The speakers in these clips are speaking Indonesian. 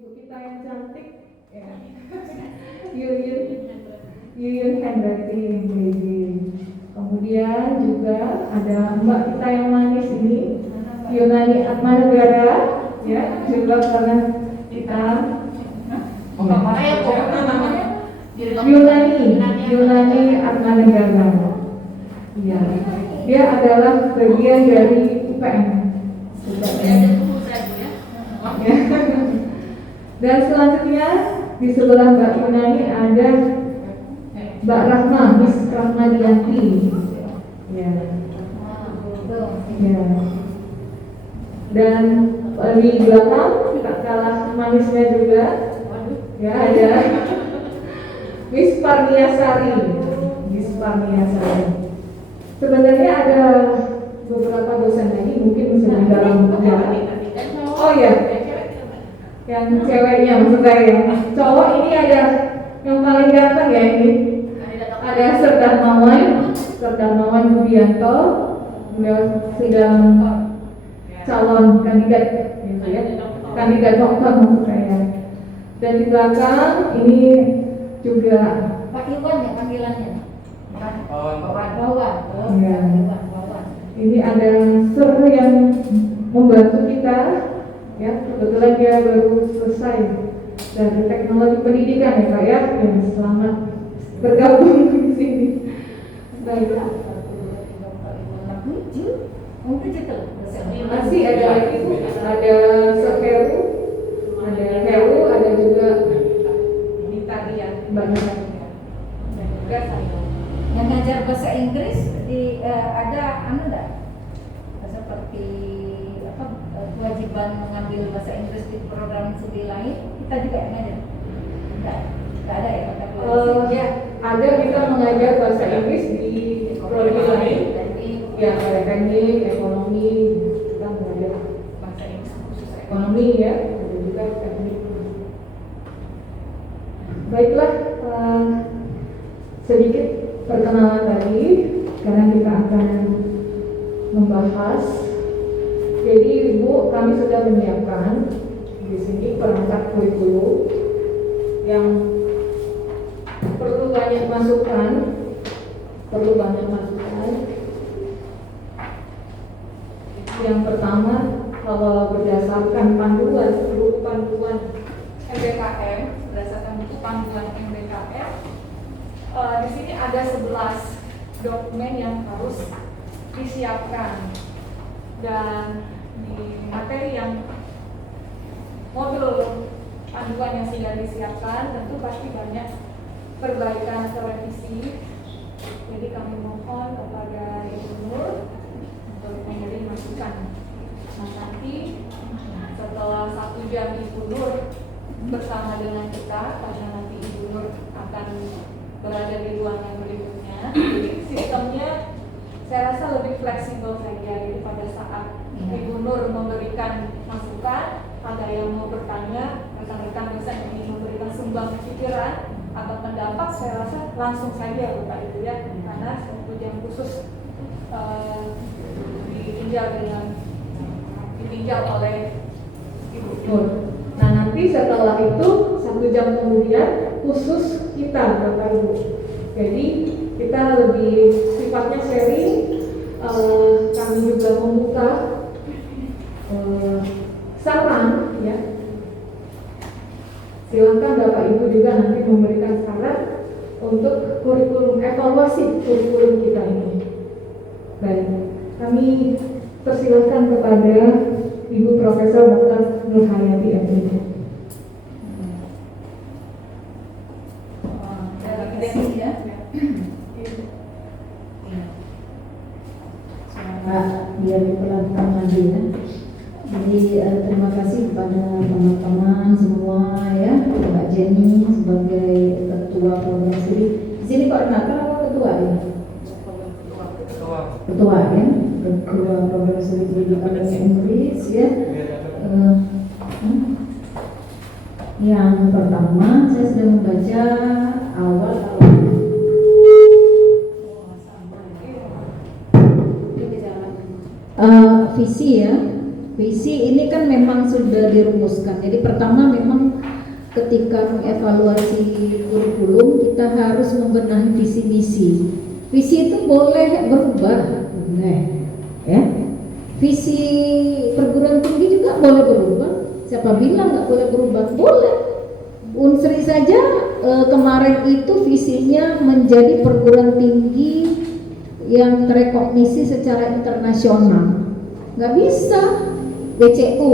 ibu kita yang cantik, ya. Yuyun handwriting baby. Kemudian juga ada mbak kita yang manis ini, Yunani Atmanegara, ya, juga karena kita Yunani Atmanegara. Ya, dia adalah bagian dari UPM. Ya. Dan selanjutnya di sebelah Mbak Yunani ada Mbak Rahma, Miss Rahmadianti. Ya. Ya. Dan di belakang tak kalah manisnya juga, ya, ada Miss Parniasari. Miss Parniasari. Sebenarnya ada beberapa dosen lagi mungkin bisa di dalam penjara. Oh ya, yang ceweknya maksud saya, yang cowok ini ada yang paling ganteng ya ini. Ada Serdarmawan Budianto, beliau sedang calon kandidat, gitu ya, kandidat dokter maksud saya. Dan di belakang ini juga Pak Iwan ya panggilannya. Bawan. Ya. Ini ada Sir yang membantu kita, ya, kebetulan dia baru selesai dari teknologi pendidikan ya Pak ya, yang selamat bergabung di sini. Baiklah. Masih ada lagi Bu, ada Sir Heru, ada juga ini tadi ya Mbak Nita. Dan juga saya. Yang ngajar bahasa Inggris di ada enggak? Seperti apa kewajiban mengambil bahasa Inggris di program studi lain, kita juga yang ngajar. Enggak ada ya kata ya, ada kita mengajar bahasa Inggris di prodi lain. Ya, ada teknik, ekonomi, kita mengajar bahasa Inggris khusus ekonomi ya, ada juga teknik. Baiklah, sedikit perkenalan tadi, karena kita akan membahas. Jadi Ibu, kami sudah menyiapkan di sini perangkat kurikulum yang perlu banyak masukan. Yang pertama, kalau berdasarkan buku panduan MBKM, berdasarkan buku panduan MBKM, di sini ada 11 dokumen yang harus disiapkan. Dan di materi yang modul panduan yang sudah disiapkan, tentu pasti banyak perbaikan atau revisi. Jadi kami mohon kepada Ibu Nur untuk memberi masukan. Nah, nanti setelah 1 jam Ibu Nur bersama dengan kita, karena nanti Ibu Nur akan berada di ruangan berikutnya. Jadi sistemnya saya rasa lebih fleksibel saja. Jadi pada saat Ibu Nur memberikan masukan, ada yang mau bertanya, rekan-rekan bisa ingin memberikan sumbang pikiran atau pendapat, saya rasa langsung saja Bapak Ibu ya, karena 1 jam khusus ditinjau oleh Ibu Nur. Nah, nanti setelah itu 1 jam kemudian khusus kita Bapak Ibu. Jadi kita lebih sifatnya sharing, kami juga membuka saran ya. Silakan Bapak Ibu juga nanti memberikan saran untuk kurikulum, evaluasi kurikulum kita ini. Baik, kami persilahkan kepada Ibu Profesor Dr. Nur Hayati MPD. Biar diperlakukan lagi ya. Jadi terima kasih kepada teman-teman semua ya, Mbak Jenny sebagai ketua program studi. Di sini koordinator apa ketua ya? Ketua ya, ketua program studi pendidikan bahasa Inggris ya. Yang pertama saya sudah membaca awal visi ya. Visi ini kan memang sudah dirumuskan. Jadi pertama memang ketika mengevaluasi kurikulum kita harus membenahi visi misi. Visi itu boleh berubah, boleh, ya. Visi perguruan tinggi juga boleh berubah. Siapa bilang nggak boleh berubah? Boleh. Unsri saja kemarin itu visinya menjadi perguruan tinggi yang terekognisi secara internasional. Nggak bisa WCU,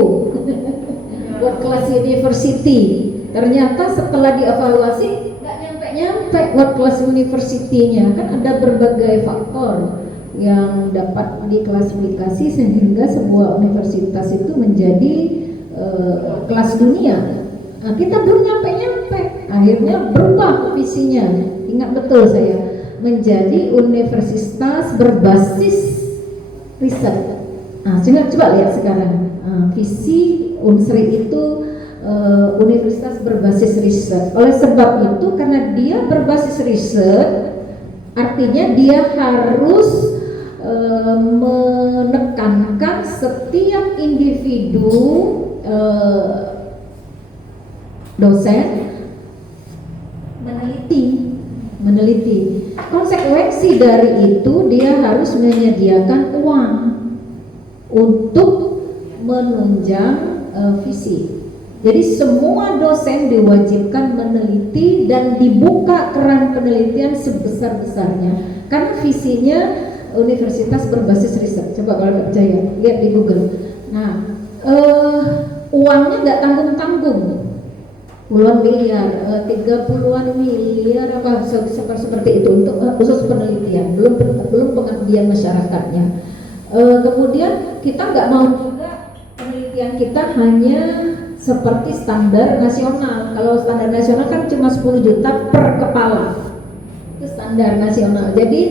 World Class University. Ternyata setelah dievaluasi nggak nyampe World Class University-nya. Kan ada berbagai faktor yang dapat diklasifikasi sehingga sebuah universitas itu menjadi kelas dunia. Nah, kita belum nyampe, akhirnya berubah visinya. Ingat betul saya, menjadi universitas berbasis riset. Nah, coba lihat sekarang, visi Unsri itu universitas berbasis riset. Oleh sebab itu, karena dia berbasis riset, artinya dia harus menekankan setiap individu dosen meneliti. Konsekuensi dari itu dia harus menyediakan uang untuk menunjang visi. Jadi semua dosen diwajibkan meneliti dan dibuka keran penelitian sebesar-besarnya karena visinya universitas berbasis riset. Coba kalau nggak percaya lihat di Google. Nah, uangnya nggak tanggung-tanggung, puluhan miliar, 30-an miliar apa seperti itu untuk khusus penelitian, belum pengabdian masyarakatnya. Kemudian kita nggak mau juga penelitian kita hanya seperti standar nasional. Kalau standar nasional kan cuma 10 juta per kepala, itu standar nasional. Jadi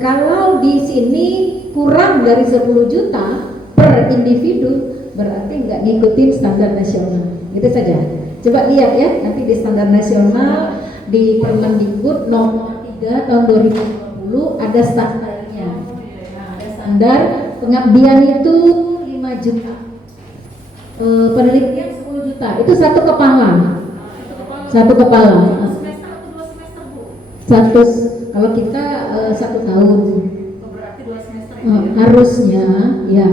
kalau di sini kurang dari 10 juta per individu, berarti nggak ngikutin standar nasional. Gitu saja. Coba lihat ya, nanti di standar nasional di Permendikbud nomor 3 tahun 2020 ada standarnya. Nah, ada standar pengabdian itu 5 juta. Penelitian 10 juta. Itu satu kepala. Satu kepala. Semester atau 2 semester, Bu? Kalau kita 1 tahun. Berarti 2 semester harusnya ya.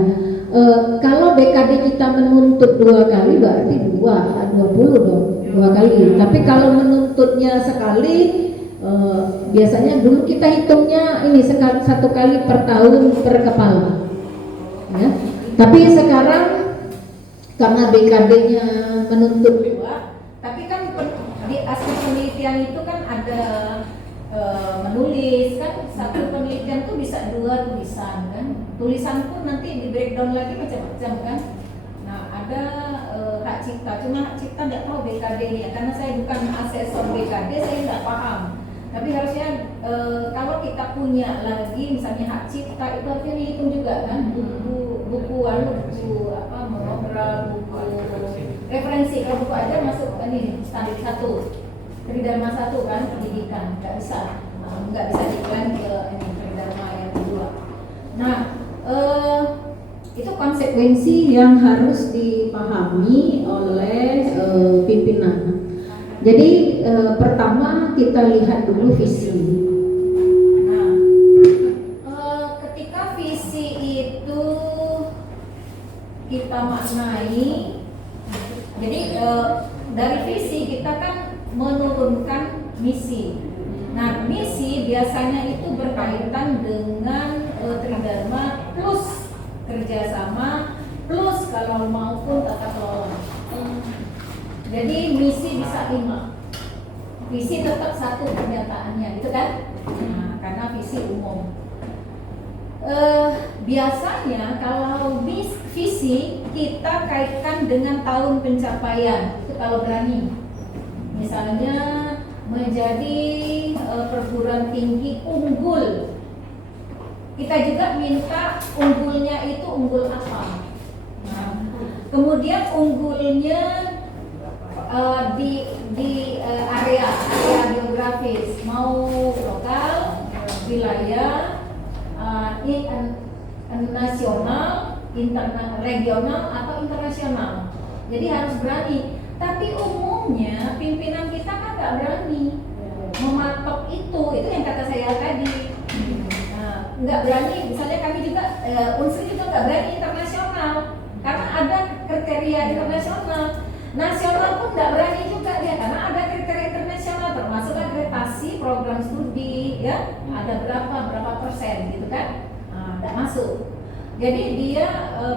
Kalau BKD kita menuntut 2 kali berarti 20 dong, 2 kali. Tapi kalau menuntutnya sekali, biasanya dulu kita hitungnya ini 1 kali per tahun per kepala. Ya. Tapi sekarang karena BKD-nya menuntut 2, tapi kan di aspek penelitian itu kan ada menulis kan, satu penelitian tuh bisa 2 tulisan kan, tulisan pun nanti di breakdown lagi macam-macam kan. Nah ada hak cipta, cuma hak cipta nggak tahu BKD-nya karena saya bukan asesor BKD, saya nggak paham. Tapi harusnya kalau kita punya lagi misalnya hak cipta itu harusnya dihitung juga kan, buku apa monogram, buku referensi. Kalau buku aja masuk ini standar 1. Tridharma 1 kan pendidikan, nggak bisa diklaim ke ini Tridharma yang kedua. Nah, itu konsekuensi yang harus dipahami oleh pimpinan. Jadi pertama kita lihat dulu visi. Nah, ketika visi itu kita maknai, jadi dari visi kita kan menurunkan misi. Nah, misi biasanya itu berkaitan dengan tridharma plus kerjasama plus kalau maupun tata kelola. Jadi misi bisa 5, visi tetap 1 pernyataannya, gitu kan? Nah, karena visi umum. Biasanya kalau visi kita kaitkan dengan tahun pencapaian, itu kalau berani. Misalnya menjadi perguruan tinggi unggul, kita juga minta unggulnya itu unggul apa. Nah, kemudian unggulnya di area geografis, mau lokal, wilayah, nasional, regional atau internasional. Jadi harus berani. Tapi umumnya pimpinan kita kan nggak berani mematok itu yang kata saya tadi. Nah, nggak berani, misalnya kami juga unsur juga nggak berani internasional karena ada kriteria internasional. Nasional pun nggak berani juga dia karena ada kriteria internasional, termasuk akreditasi program studi ya, ada berapa persen gitu kan, nggak masuk. Jadi dia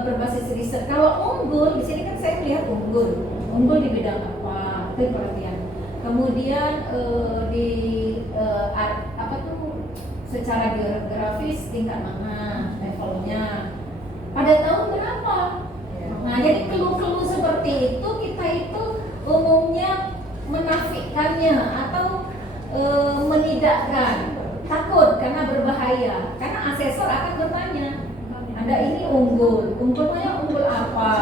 berbasis riset. Kalau unggul di sini kan saya melihat unggul di bidang apa itu perhatian. Kemudian di apa tuh secara geografis tingkat mana levelnya, pada tahun berapa. Nah jadi keluh-keluh seperti itu kita itu umumnya menafikannya atau menidakkan, takut karena berbahaya, karena asesor akan bertanya, Anda ini unggulnya unggul apa,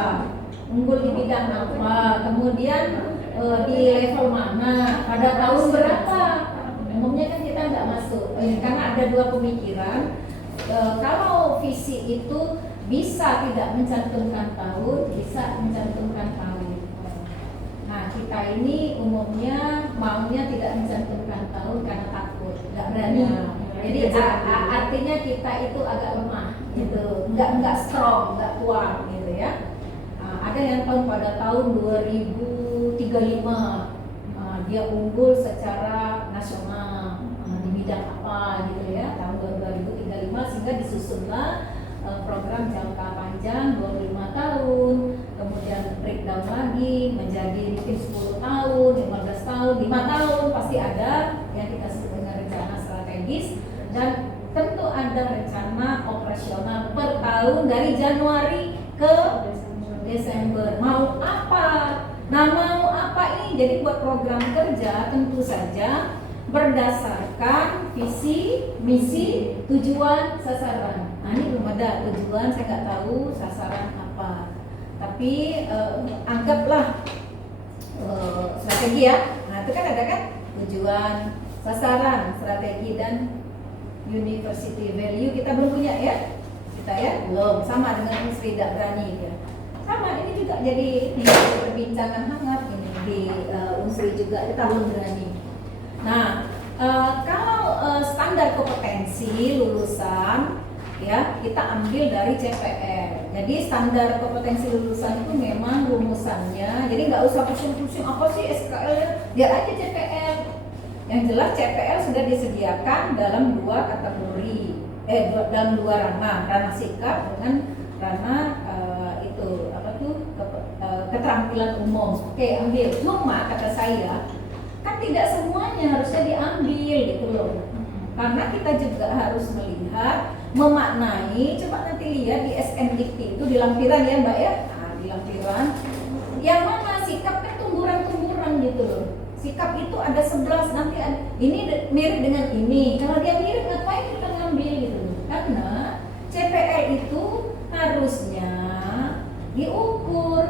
unggul di bidang apa, kemudian di level mana, pada tahun berapa. Umumnya kan kita nggak masuk, karena ada dua pemikiran. Kalau visi itu bisa tidak mencantumkan tahun, bisa mencantumkan tahun. Nah kita ini umumnya maunya tidak mencantumkan tahun karena takut, nggak berani. Jadi artinya kita itu agak lemah, gitu, nggak strong, nggak kuat, gitu ya. Ada yang pada tahun 2035 dia unggul secara nasional di bidang apa, gitu ya, tahun 2035 sehingga disusunlah program jangka panjang 25 tahun, kemudian breakdown lagi menjadi mungkin 10 tahun, 15 tahun, 5 tahun, pasti ada yang kita sebut dengan rencana strategis, dan tentu ada rencana operasional per tahun dari Januari ke Desember. Mau apa? Nah mau apa ini? Jadi buat program kerja tentu saja berdasarkan visi, misi, tujuan, sasaran. Nah ini belum ada tujuan, saya nggak tahu sasaran apa. Tapi anggaplah strategi ya. Nah itu kan ada kan tujuan, sasaran, strategi, dan university value kita belum punya ya. Kita ya belum, sama dengan Sri tidak berani ya. Sama ini juga jadi perbincangan hangat ini di Unsri juga, kita belum berani. Nah, kalau standar kompetensi lulusan ya kita ambil dari CPL. Jadi standar kompetensi lulusan itu memang rumusannya. Jadi nggak usah pusing-pusing apa sih SKL, biar aja CPL. Yang jelas CPL sudah disediakan dalam dua kategori, dalam dua ranah sikap dengan ranah keterampilan umum. Oke, ambil. Cuma kata saya kan tidak semuanya harusnya diambil gitu loh. Karena kita juga harus melihat, memaknai. Coba nanti lihat di SNDP itu di lampiran ya Mbak ya. Nah, di lampiran yang mana sikap kan tumburan-tumburan gitu loh. Sikap itu ada 11, nanti ini mirip dengan ini. Kalau dia mirip ngapain kita ngambil gitu loh. Karena CPL itu harusnya diukur.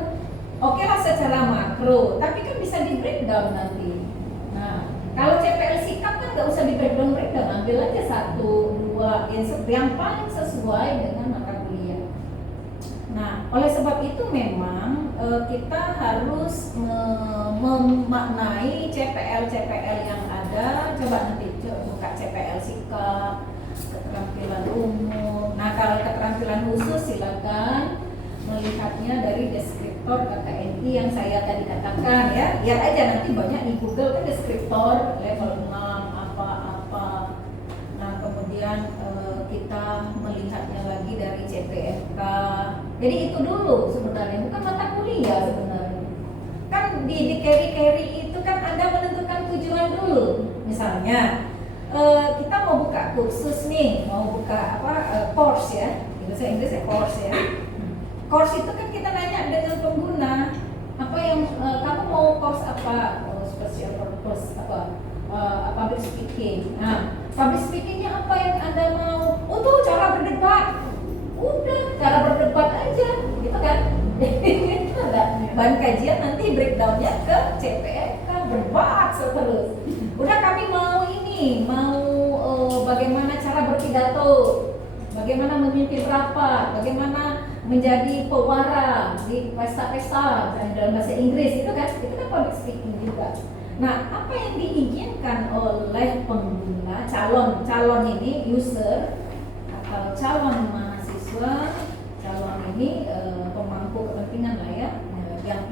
Oke lah secara makro, tapi kan bisa di breakdown nanti. Nah, kalau CPL sikap kan nggak usah di breakdown, ambil aja 1, 2 yang paling sesuai dengan mata kuliah. Nah, oleh sebab itu memang kita harus memaknai CPL yang ada. Coba nanti buka CPL sikap, keterampilan umum. Nah, kalau keterampilan khusus silakan melihatnya dari deskriptor KKNI yang saya tadi katakan ya. Lihat aja nanti banyak di Google kan deskriptor level 6 apa-apa. Nah kemudian kita melihatnya lagi dari CPFK. Jadi itu dulu sebenarnya, bukan mata kuliah sebenarnya. Kan di carry itu kan Anda menentukan tujuan dulu. Misalnya kita mau buka kursus nih, mau buka course ya, bahasa Inggris ya course ya. Course itu kan kita nanya dengan pengguna, apa yang kamu mau course apa? Special purpose public speaking. Nah, public speakingnya apa yang Anda mau? Tuh cara berdebat. Udah, cara berdebat aja, gitu kan? Itu ada bahan kajian nanti breakdownnya ke CPFK, berdebat terus. Udah kami mau ini, mau bagaimana cara berpidato, bagaimana memimpin rapat, bagaimana menjadi pewara di pesta-pesta dalam bahasa Inggris itu kan public speaking juga. Nah, apa yang diinginkan oleh pengguna calon ini user atau calon mahasiswa, calon ini pemangku kepentingan lah ya,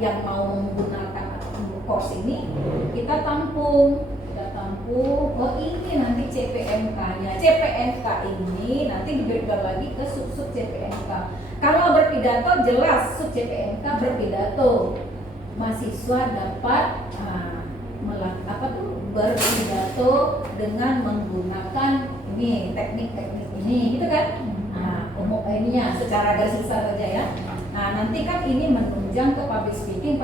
yang mau menggunakan course ini kita tampung. Oh ini nanti CPNK-nya. CPNK ini nanti diberikan lagi ke sub CPNK. Kalau berpidato jelas sub CPNK berpidato. Mahasiswa dapat berpidato dengan menggunakan ini teknik-teknik ini, gitu kan? Umum ininya secara garis besar saja ya. Nah nanti kan ini menunjang ke public speaking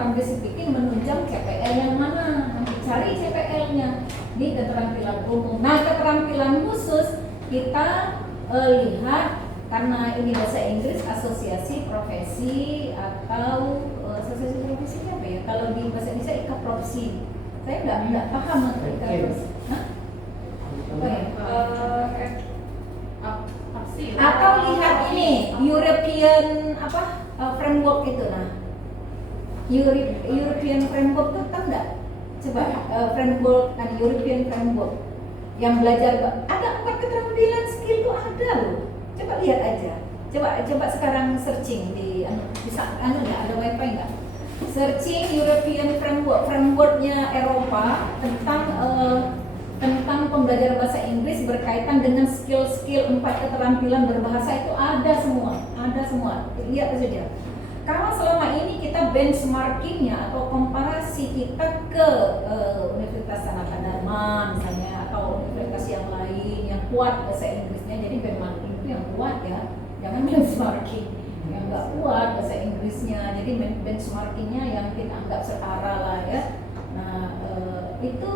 menunjang CPL yang mana? Nanti cari CPL-nya di keterampilan umum. Nah keterampilan khusus kita lihat karena ini bahasa Inggris asosiasi profesi atau asosiasi profesi apa ya? Kalau di bahasa Indonesia ikat profesi. Saya nggak paham ikat profesi. Apa ya? Atau lihat ini European framework itu European framework itu tahu nggak? Coba framework European framework yang belajar ada 4 keterampilan skill itu ada loh. Coba lihat aja. Coba sekarang searching di nggak ada wifi nggak? Searching European frameworknya Eropa tentang pembelajaran bahasa Inggris berkaitan dengan skill-skill 4 keterampilan berbahasa itu ada semua. Lihat saja. Kalau selama ini kita benchmarkingnya atau komparasi kita ke Universitas Sanata Dharma misalnya atau universitas yang lain yang kuat bahasa Inggrisnya, jadi benchmarking itu yang kuat ya, jangan benchmarking yang nggak kuat bahasa Inggrisnya, jadi benchmarkingnya yang kita anggap setara lah ya. Nah itu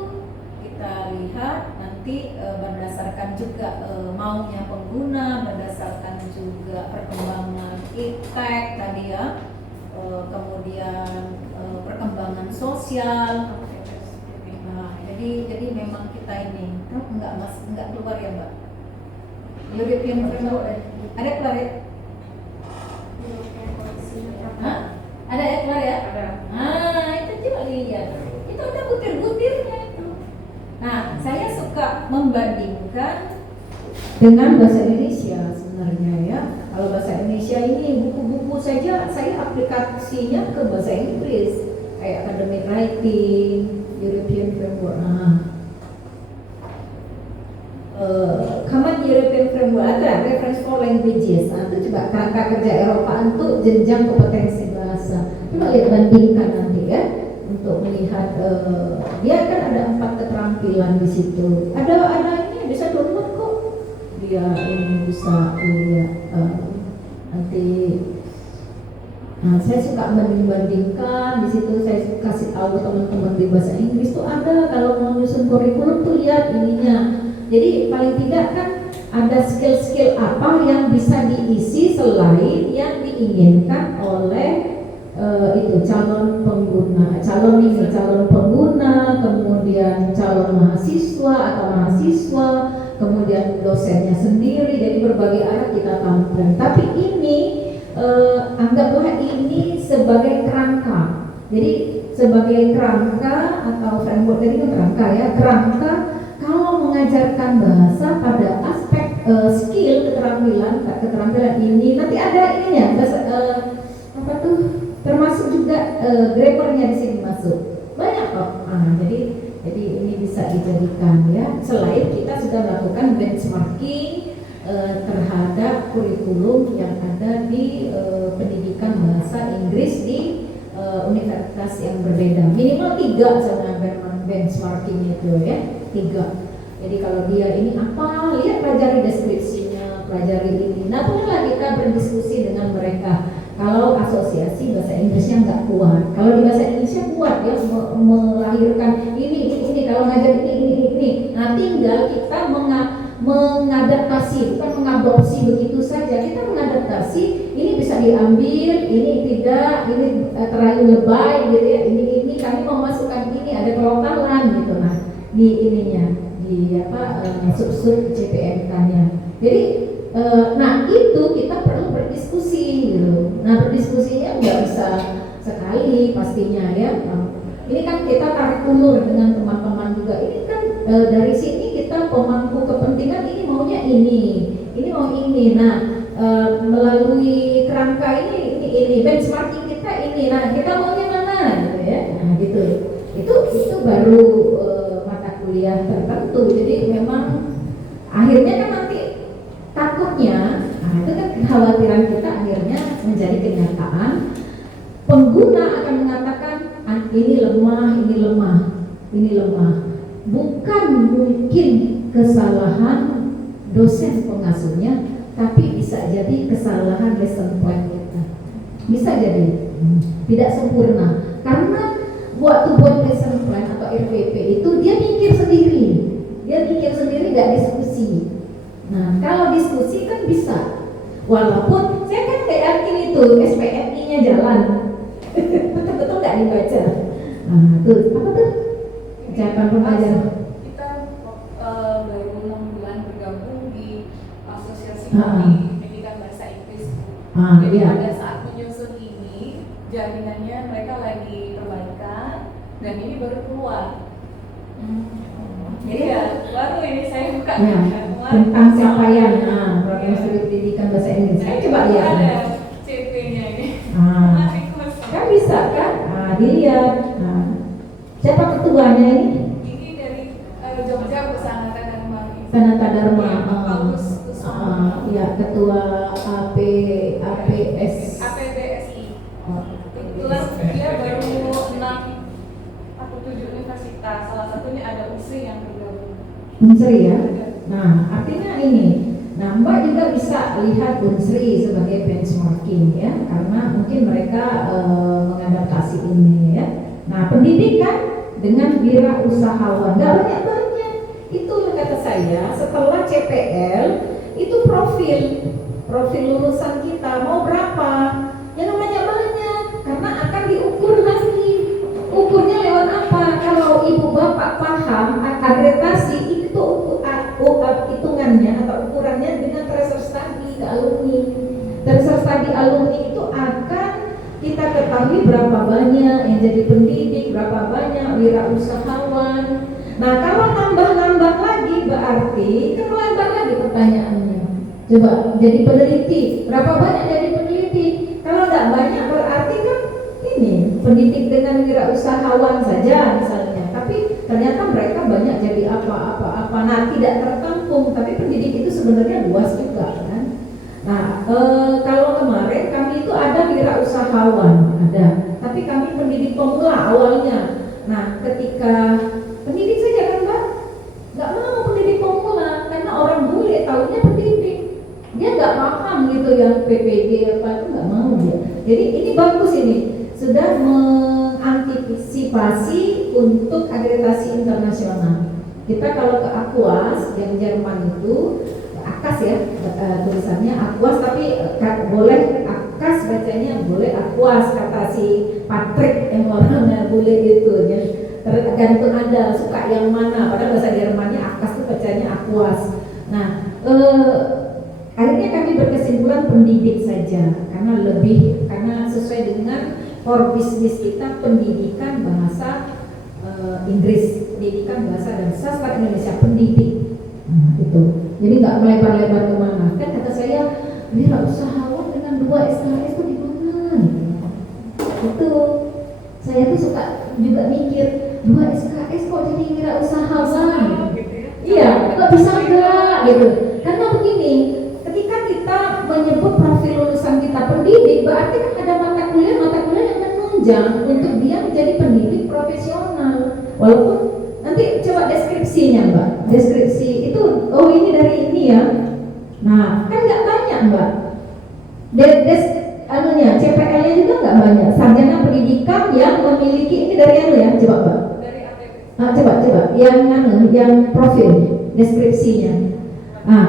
kita lihat nanti berdasarkan juga maunya pengguna, berdasarkan juga perkembangan iptek tadi ya, kemudian perkembangan sosial. Nah, jadi memang kita ini enggak keluar ya Mbak. European framework ada keluar ya? Ada ya keluar ya? Ada. Nah itu coba lihat, itu ada butir-butirnya itu. Nah, saya suka membandingkan dengan bahasa Indonesia sebenarnya ya. Kalau bahasa Indonesia ini buku-buku saja saya aplikasinya ke bahasa Inggris kayak academic writing, European framework. Common European framework ada reference for languages. Nah, itu coba kerangka kerja Eropa untuk jenjang kompetensi bahasa. Coba lihat bandingkan nanti ya. Untuk melihat dia kan ada 4 keterampilan di situ. Ada ini bisa download kok. Dia ini bisa lihat nanti. Nah, saya suka membandingkan di situ. Saya kasih tahu teman-teman di bahasa Inggris tuh ada kalau mau nyusun kurikulum tuh lihat ininya. Jadi paling tidak kan ada skill-skill apa yang bisa diisi selain yang diinginkan oleh itu calon pengguna, calon pengguna, kemudian calon mahasiswa atau mahasiswa, kemudian dosennya sendiri. Jadi berbagai arah kita tampung. Tapi ini anggaplah ini sebagai kerangka. Jadi sebagai kerangka atau framework, jadi kan kerangka ya, kerangka kalau mengajarkan bahasa pada aspek skill keterampilan ini nanti ada ininya apa tuh, termasuk juga grammarnya di sini masuk banyak kok. Jadi ini bisa dijadikan ya, selain kita sudah melakukan benchmarking terhadap kurikulum yang ada di pendidikan bahasa Inggris di universitas yang berbeda, minimal 3 sebenarnya benchmarking itu ya, 3. Jadi kalau dia ini apa, lihat pelajari deskripsinya, pelajari ini. Nah, bolehlah kita berdiskusi dengan mereka. Kalau asosiasi bahasa Inggrisnya nggak kuat, kalau di bahasa Indonesia kuat ya, melahirkan ini kalau ngajar ini. Nah, tinggal kita mengadaptasi, bukan mengadopsi begitu saja. Kita mengadaptasi, ini bisa diambil, ini tidak, ini terlalu lebay gitu ya. Ini kami mau masukkan ini, ada kelokalan gitu. Nah, di ininya, di sub CPNK-nya. Jadi nah itu kita perlu berdiskusi gitu. Nah berdiskusinya nggak bisa sekali pastinya ya. Ini kan kita tarik ulur dengan teman-teman juga. Ini kan dari sini kita pemangku kepentingan ini maunya ini mau ini. Nah melalui kerangka ini benchmarking kita ini. Nah kita maunya mana gitu ya. Nah gitu. Itu baru mata kuliah tertentu. Jadi memang akhirnya kan nanti takutnya, itu kan kekhawatiran kita akhirnya menjadi kenyataan. Pengguna akan mengatakan ini lemah. Bukan mungkin kesalahan dosen pengasuhnya, tapi bisa jadi kesalahan lesson plan kita. Bisa jadi tidak sempurna karena waktu buat lesson plan atau RPP itu dia mikir sendiri, nggak diskusi. Nah kalau diskusi kan bisa, walaupun saya kan nggak yakin itu SPMI-nya jalan. Betul-betul nggak dibaca. Nah, tuh apa tuh? Catatan pembelajaran. Kita baru 6 bulan bergabung di asosiasi pendidikan bahasa Inggris. Jadi Iya. pada saat menyusun ini, jaminannya mereka lagi perbaikan dan ini baru keluar. Jadi ya baru ini saya buka Ya, tentang capaian program studi pendidikan bahasa Inggris. Coba lihat. Ada CV-nya ini. Kan bisa kan? Dilihat. Siapa ketuanya ini? Ini dari Jogja Sanata Dharma. Sanata Dharma. Paulus Kusuma. Ya, ketua APBSI. Kebetulan dia baru 6 atau 7 universitas. Salah satunya ada UNSRI yang bergabung. Unsri ya. Nah, artinya ini. Nah, Mbak juga bisa lihat Unsri sebagai benchmarking ya, karena mungkin mereka mengadaptasi ini ya. Nah, pendidikan dengan wirausahawan nggak banyak. Itu kata saya setelah CPL itu profil lulusan kita mau berapa? Yang namanya banyak karena akan diukur lagi. Ukurnya lewat apa? Kalau ibu bapak paham akreditasi itu hitungannya atau ukurannya dengan transfer study ke alumni. Transfer study alumni itu akan kita ketahui berapa banyak yang jadi pendidik, berapa banyak wirausahawan. Nah kalau nambah lagi berarti kan melebar lagi pertanyaannya. Coba jadi peneliti, berapa banyak jadi peneliti? Kalau tidak banyak berarti kan ini pendidik dengan wirausahawan saja misalnya. Tapi ternyata mereka banyak jadi apa. Nah tidak tertampung. Tapi pendidik itu sebenarnya luas juga kan. Nah kalau kemarin kami itu ada wirausahawan ada, tapi kami pendidik pemula awalnya. Nah ketika pendidik saja kan Mbak, nggak mau pendidik pemula karena orang bule tahunya pendidik, dia nggak paham gitu yang PPG apa itu nggak mau dia. Jadi ini bagus ini sudah mengantisipasi untuk akreditasi internasional. Kita kalau ke Aquas yang Jerman itu Akas ya tulisannya Aquas, tapi boleh Akas bacanya, boleh Aquas kata si Patrick yang orangnya boleh itu ya. Tergantung Anda suka yang mana. Padahal bahasa Jermannya Akas itu bacanya Aquas. Nah akhirnya kami berkesimpulan pendidik saja karena sesuai dengan core bisnis kita pendidikan bahasa Inggris, pendidikan bahasa dan sastra Indonesia pendidik. Itu. Jadi nggak melebar-lebar kemana. Kan kata saya, wirausahawan dengan 2 SKS itu gimana? Itu saya tuh suka juga mikir 2 SKS kok jadi wirausahawan? Iya, kok bisa enggak gitu? Karena begini, ketika kita menyebut profil lulusan kita pendidik, berarti kan ada mata kuliah yang menunjang untuk dia menjadi pendidik profesional. Walaupun nanti coba deskripsinya Mbak, deskripsi itu ini dari ini ya. Nah kan nggak banyak Mbak. CPL-nya juga nggak banyak. Sarjana pendidikan yang memiliki ini dari ya, coba Mbak. Dari APB. Coba yang profil deskripsinya.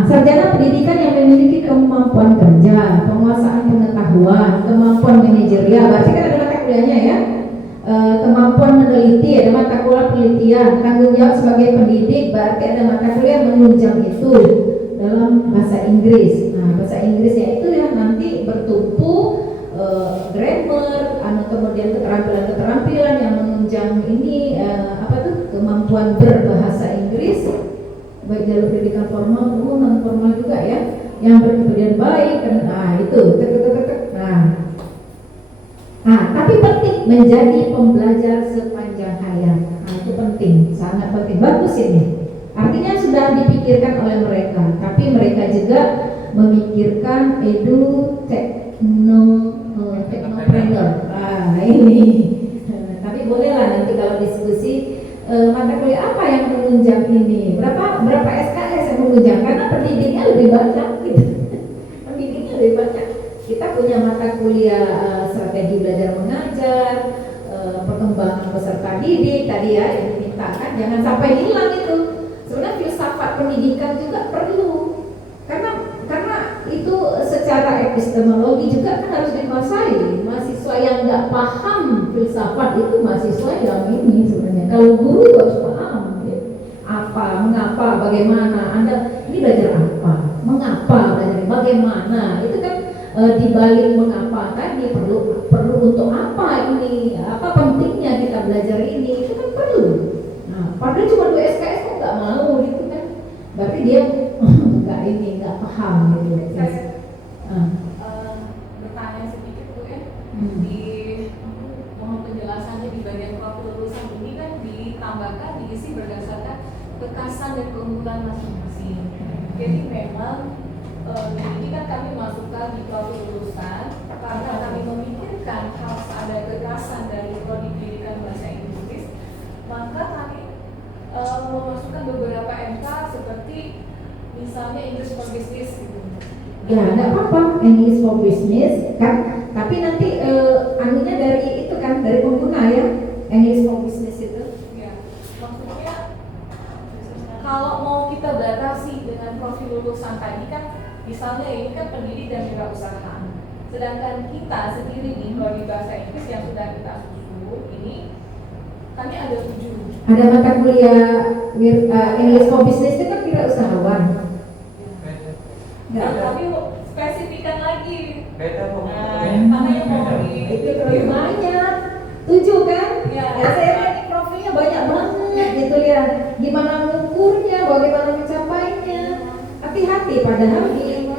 Sarjana pendidikan yang memiliki kemampuan kerja, penguasaan pengetahuan, kemampuan manajerial. Berarti kan ada mata kuliahnya ya. Kemampuan meneliti, ada mata kuliah penelitian, tanggung jawab sebagai pendidik, berarti ada mata kuliah menunjang itu dalam bahasa Inggris. Nah, bahasa Inggrisnya itu ya nanti bertumpu kemampuan berbahasa Inggris, baik jalur pendidikan formal maupun non formal juga ya, yang berkemudian baik. Nah itu, tapi penting menjadi pembelajar sepanjang hayat. Nah itu penting, sangat penting, bagus ini. Artinya sudah dipikirkan oleh mereka, tapi mereka juga memikirkan technopreneur. Ini. Tapi bolehlah nanti kalau diskusi mata kuliah apa yang menunjang ini, berapa SKS yang menunjang, karena pendidiknya lebih banyak gitu. Pendidiknya lebih banyak. Kita punya mata kuliah strategi belajar mengajar, perkembangan peserta didik tadi ya yang dimintakan, jangan sampai hilang itu. Sebenarnya filsafat pendidikan juga perlu, karena itu secara epistemologi juga kan harus dikuasai. Mahasiswa yang nggak paham filsafat itu mahasiswa yang ini sebenarnya. Kalau guru harus paham ya. Apa, mengapa, bagaimana. Anda ini belajar apa, mengapa belajar, bagaimana. Itu kan dibalik mengapa tadi perlu untuk apa ini, apa pentingnya kita belajar ini, itu kan perlu. Nah, padahal cuma 2 SKS kok nggak mau gitu kan, berarti dia nggak paham gitu. Bertanya sedikit Bu ya, di mohon penjelasannya di bagian profil lulusan ini kan ditambahkan diisi berdasarkan kekasan dan keunggulan masing-masing. Jadi memang ini kan kami masukkan di profil lulusan karena kami memikirkan harus ada kekasan dari prodi pendidikan bahasa Inggris, maka kami memasukkan beberapa MK seperti misalnya English for Business gitu. Ya, enggak apa-apa, English for Business kan, tapi nanti anunya dari itu kan, dari pengguna ya, English for Business itu. Ya, maksudnya kalau mau kita batasi dengan profil lulusan tadi kan, misalnya ini kan pendidik dan wirausaha. Sedangkan kita sendiri di prodi bahasa Inggris yang sudah kita susun ini, kami ada 7. Ada mata kuliah English for Business itu kan wirausahawan. Nah, kami spesifikan lagi. Beda Bu. Makanya mau Itu terlalu banyak, 7 kan? Ya. Saya lihat ini profilnya banyak banget gitu ya. Gimana mengukurnya, bagaimana mencapainya. Hati-hati, padahal di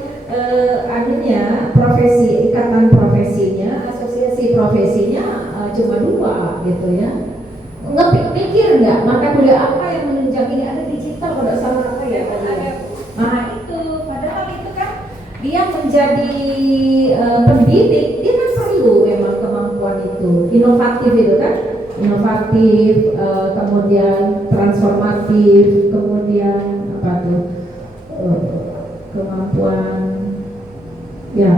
anunya profesi, ikatan profesinya, asosiasi profesinya cuma 2 gitu ya. Mikir nggak mata kuliah apa yang menunjang ini, ada digital pada salah apa ya tadi ya. Nah itu padahal itu kan dia menjadi pendidik, dia kan perlu memang kemampuan itu, inovatif itu kan, inovatif, kemudian transformatif, kemudian apa tuh kemampuan ya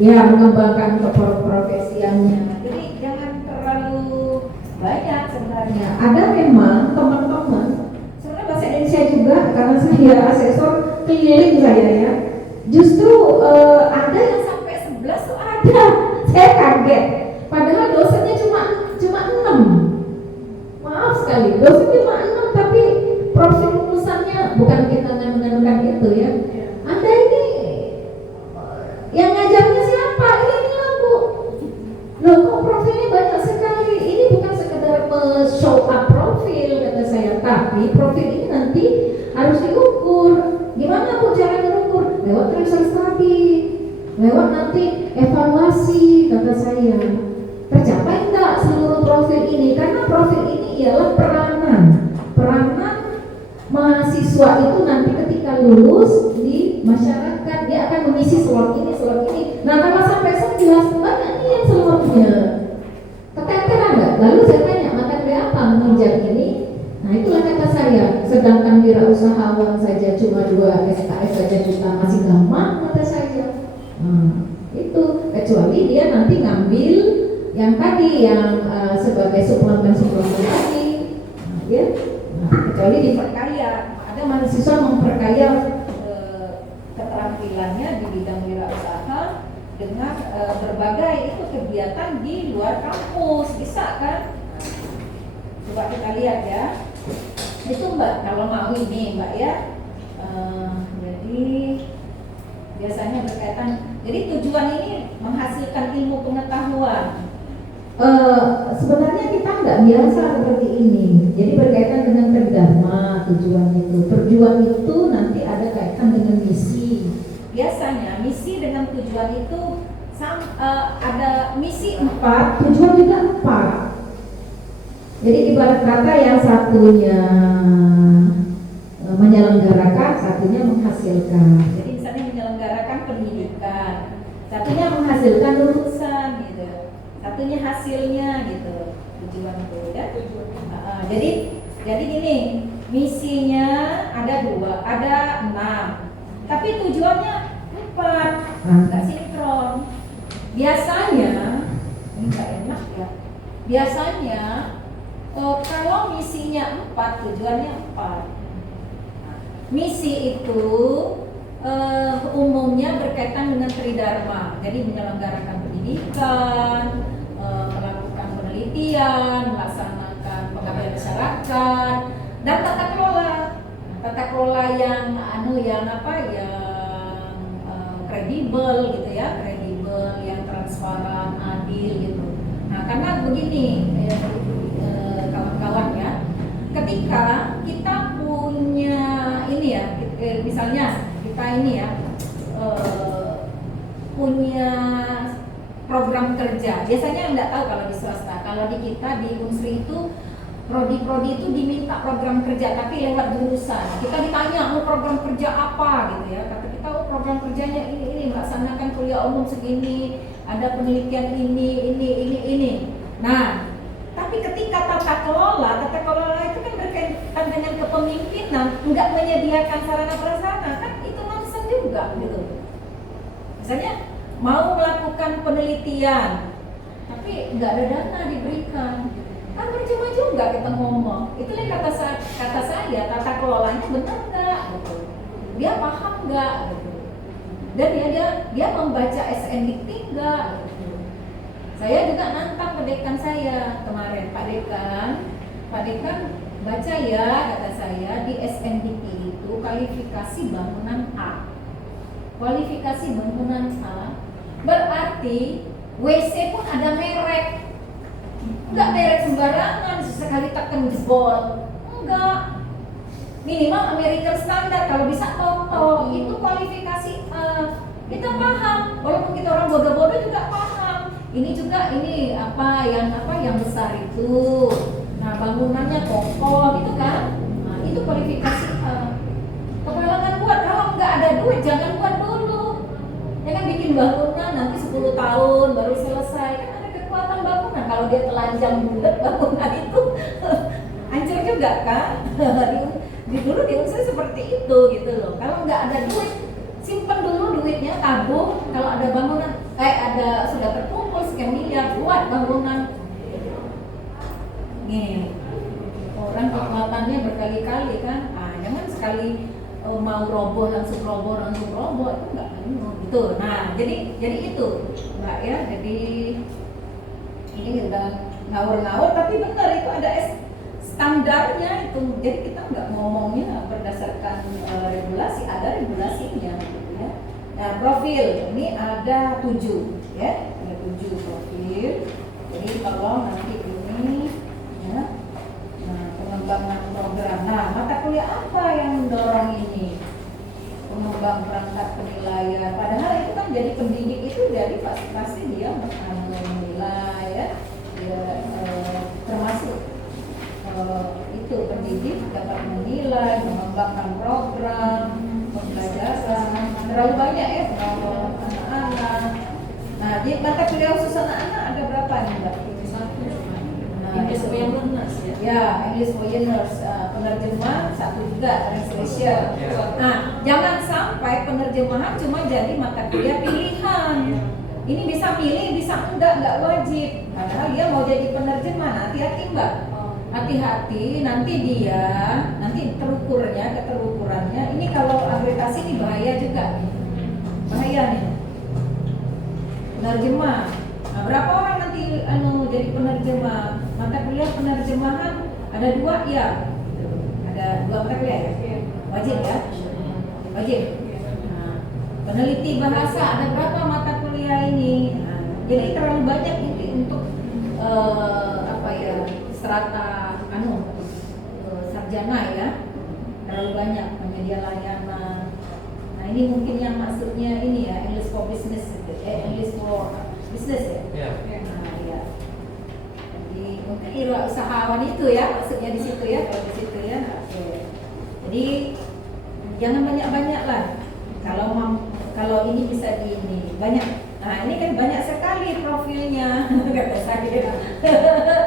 ya mengembangkan keprofesiannya. Jadi jangan terlalu banyak sebenarnya. Ada memang teman-teman sebenarnya bahasa Indonesia juga, karena saya asesor keliling saya ya. Justru ada yang sampai 11 tuh ada. Saya kaget. Padahal dosennya cuma 6. Maaf sekali, dosen cuma 6 tapi profil lulusannya bukan kita menentukan itu ya. Anda ini yang ngajarnya siapa? Ini Bu. Loh kok profilnya banyak sekali? Ini bukan sekedar show up profil kata saya, tapi profil ini nanti harus diukur. Gimana Bu cara mengukur? Lewat research study, lewat nanti evaluasi kata saya. Tercapai enggak seluruh profil ini? Karena profil ini ialah peranan mahasiswa itu nanti ketika lulus di masyarakat dia akan mengisi slot ini. Nah kalau sampai 11 banyak nih yang slotnya. Keteteran nggak? Lalu saya tanya mata kuliah apa menunjang ini? Nah itulah kata saya. Sedangkan wirausahawan saja cuma 2 SKS saja kita masih gampang kata saya. Itu kecuali dia nanti ngambil yang tadi yang sebagai suplemen tadi, ya. Kecuali diperkaya, ada mahasiswa memperkaya keterampilannya di bidang wirausaha dengan berbagai itu kegiatan di luar kampus, bisa kan? Coba kita lihat ya. Itu Mbak, kalau mau ini Mbak ya. Jadi biasanya berkaitan. Jadi tujuan ini menghasilkan ilmu pengetahuan. Sebenarnya kita nggak biasa seperti ini. Jadi berkaitan dengan tridharma tujuan itu. Tujuan itu nanti ada kaitan dengan misi. Biasanya misi dengan tujuan itu ada misi 4, Tujuan juga 4. Jadi ibarat kata yang satunya menyelenggarakan, satunya menghasilkan. jadi misalnya menyelenggarakan pendidikan, satunya menghasilkan lulusan gitu, satunya hasilnya gitu, tujuan itu ya. Jadi gini, misinya ada 2, ada 6, tapi tujuannya 4, nggak sinkron. Biasanya ini nggak enak ya. Biasanya kalau misinya 4, tujuannya 4. Misi itu umumnya berkaitan dengan tridharma, jadi menyelenggarakan pendidikan, melakukan penelitian, melaksanakan pengabdian masyarakat, dan tata kelola. Tata kelola yang kredibel gitu ya, kredibel, yang transparan, adil gitu. Nah, karena begini kawan-kawan ya, ketika kita punya ini ya, misalnya kita ini ya punya program kerja. Biasanya nggak tahu kalau di swasta, kalau di kita di Unsri itu prodi-prodi itu diminta program kerja tapi lewat jurusan. Kita ditanya mau program kerja apa gitu ya. Kata kita program kerjanya ini melaksanakan kuliah umum segini, ada penelitian ini. Nah, tapi ketika tata kelola itu kan berkaitan dengan kepemimpinan, nggak menyediakan sarana prasarana, kan itu nonsen juga gitu. Misalnya mau melakukan penelitian, tapi nggak ada dana diberikan, kan percuma juga kita ngomong. Itulah kata saya, tata kelolanya benar nggak gitu, dia paham nggak gitu, dan dia membaca SNDT nggak gitu. Saya juga nantang Pak Dekan saya kemarin, Pak Dekan baca ya, kata saya, di SNDP itu kualifikasi bangunan A. Kualifikasi bangunan A berarti WC pun ada merek. Enggak merek sembarangan, sesekali tekan jebol. Enggak. Minimal American Standard, kalau bisa Toto. Itu kualifikasi A. Kita paham, walaupun kita orang bodoh-bodoh juga paham. Ini juga apa yang besar itu. Nah, bangunannya kokoh gitu kan. Nah, itu kualifikasi A. Pengalaman buat, kalau nggak ada duit jangan buat dulu. Jangan bikin bangunan nanti 10 tahun baru selesai. Kan ada kekuatan bangunan. Kalau dia telanjang bulat bangunan itu hancur juga kan. Dulu di Unsri seperti itu gitu loh. Kalau nggak ada duit, simpen dulu duitnya, tabung. Kalau ada bangunan, sudah terkumpul sekian miliar, buat bangunan. Nih, orang kekuatannya berkali-kali kan. Jangan sekali mau roboh langsung roboh itu enggak gitu. Nah, jadi itu Mbak ya. Jadi ini udah ngawur-ngawur tapi benar itu ada standarnya itu. Jadi kita nggak ngomongnya berdasarkan regulasi, ada regulasinya gitu ya. Nah, profil ini ada 7 ya, ada 7 profil. Jadi kalau nanti ini ya, nah, pengembangan program. Nah, mata kuliah apa yang mendorong ini? Pengembang perangkat penilaian. Padahal itu kan jadi pendidik itu jadi pasti dia menilai ya. Dia termasuk itu pendidik dapat menilai, mengembangkan program, pembelajaran. Terlalu banyak ya pengalaman anak-anak. Nah, di mata kuliah khusus anak-anak ada berapa nih Mbak? English for Learners ya, English for Learners, penerjemah satu juga, translation. Nah, jangan sampai penerjemahan cuma jadi mata kuliah pilihan. Ini bisa pilih, bisa enggak wajib. Padahal dia mau jadi penerjemah, hati-hati Mbak. Hati-hati, nanti keterukurannya. Ini kalau akreditasi ini bahaya juga nih. Bahaya nih. Penerjemah. Nah, berapa orang nanti jadi penerjemah? Mata kuliah penerjemahan ada 2 ya. Ada 2 mata kuliah ya? Wajib ya? Wajib. Nah, peneliti bahasa ada berapa mata kuliah ini? Nah, jadi terlalu banyak ini untuk apa ya, strata sarjana ya, terlalu banyak penyedia layanan. Nah ini mungkin yang maksudnya ini ya, English for Business, English for Business ya. Nah ya, jadi mungkin usahawan itu ya maksudnya di situ ya, kalau di situ ya. Oke. Jadi jangan banyak-banyak lah. Kalau ini bisa di ini banyak. Nah ini kan banyak sekali profilnya kata saya.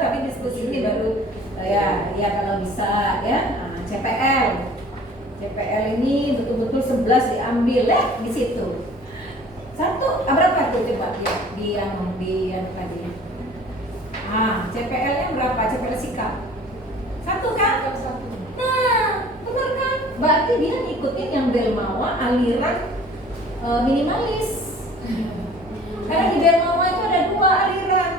Tapi diskusi ini baru ya kalau bisa ya. Nah, CPL ini betul-betul 11 diambil di situ. Satu berapa tuh coba ya di tadi. CPL-nya berapa? CPL sikap. Satu kan? Satu. Nah, benar kan? Berarti dia ngikutin yang Belmawa aliran minimalis. Karena di Belmawa itu ada 2 aliran.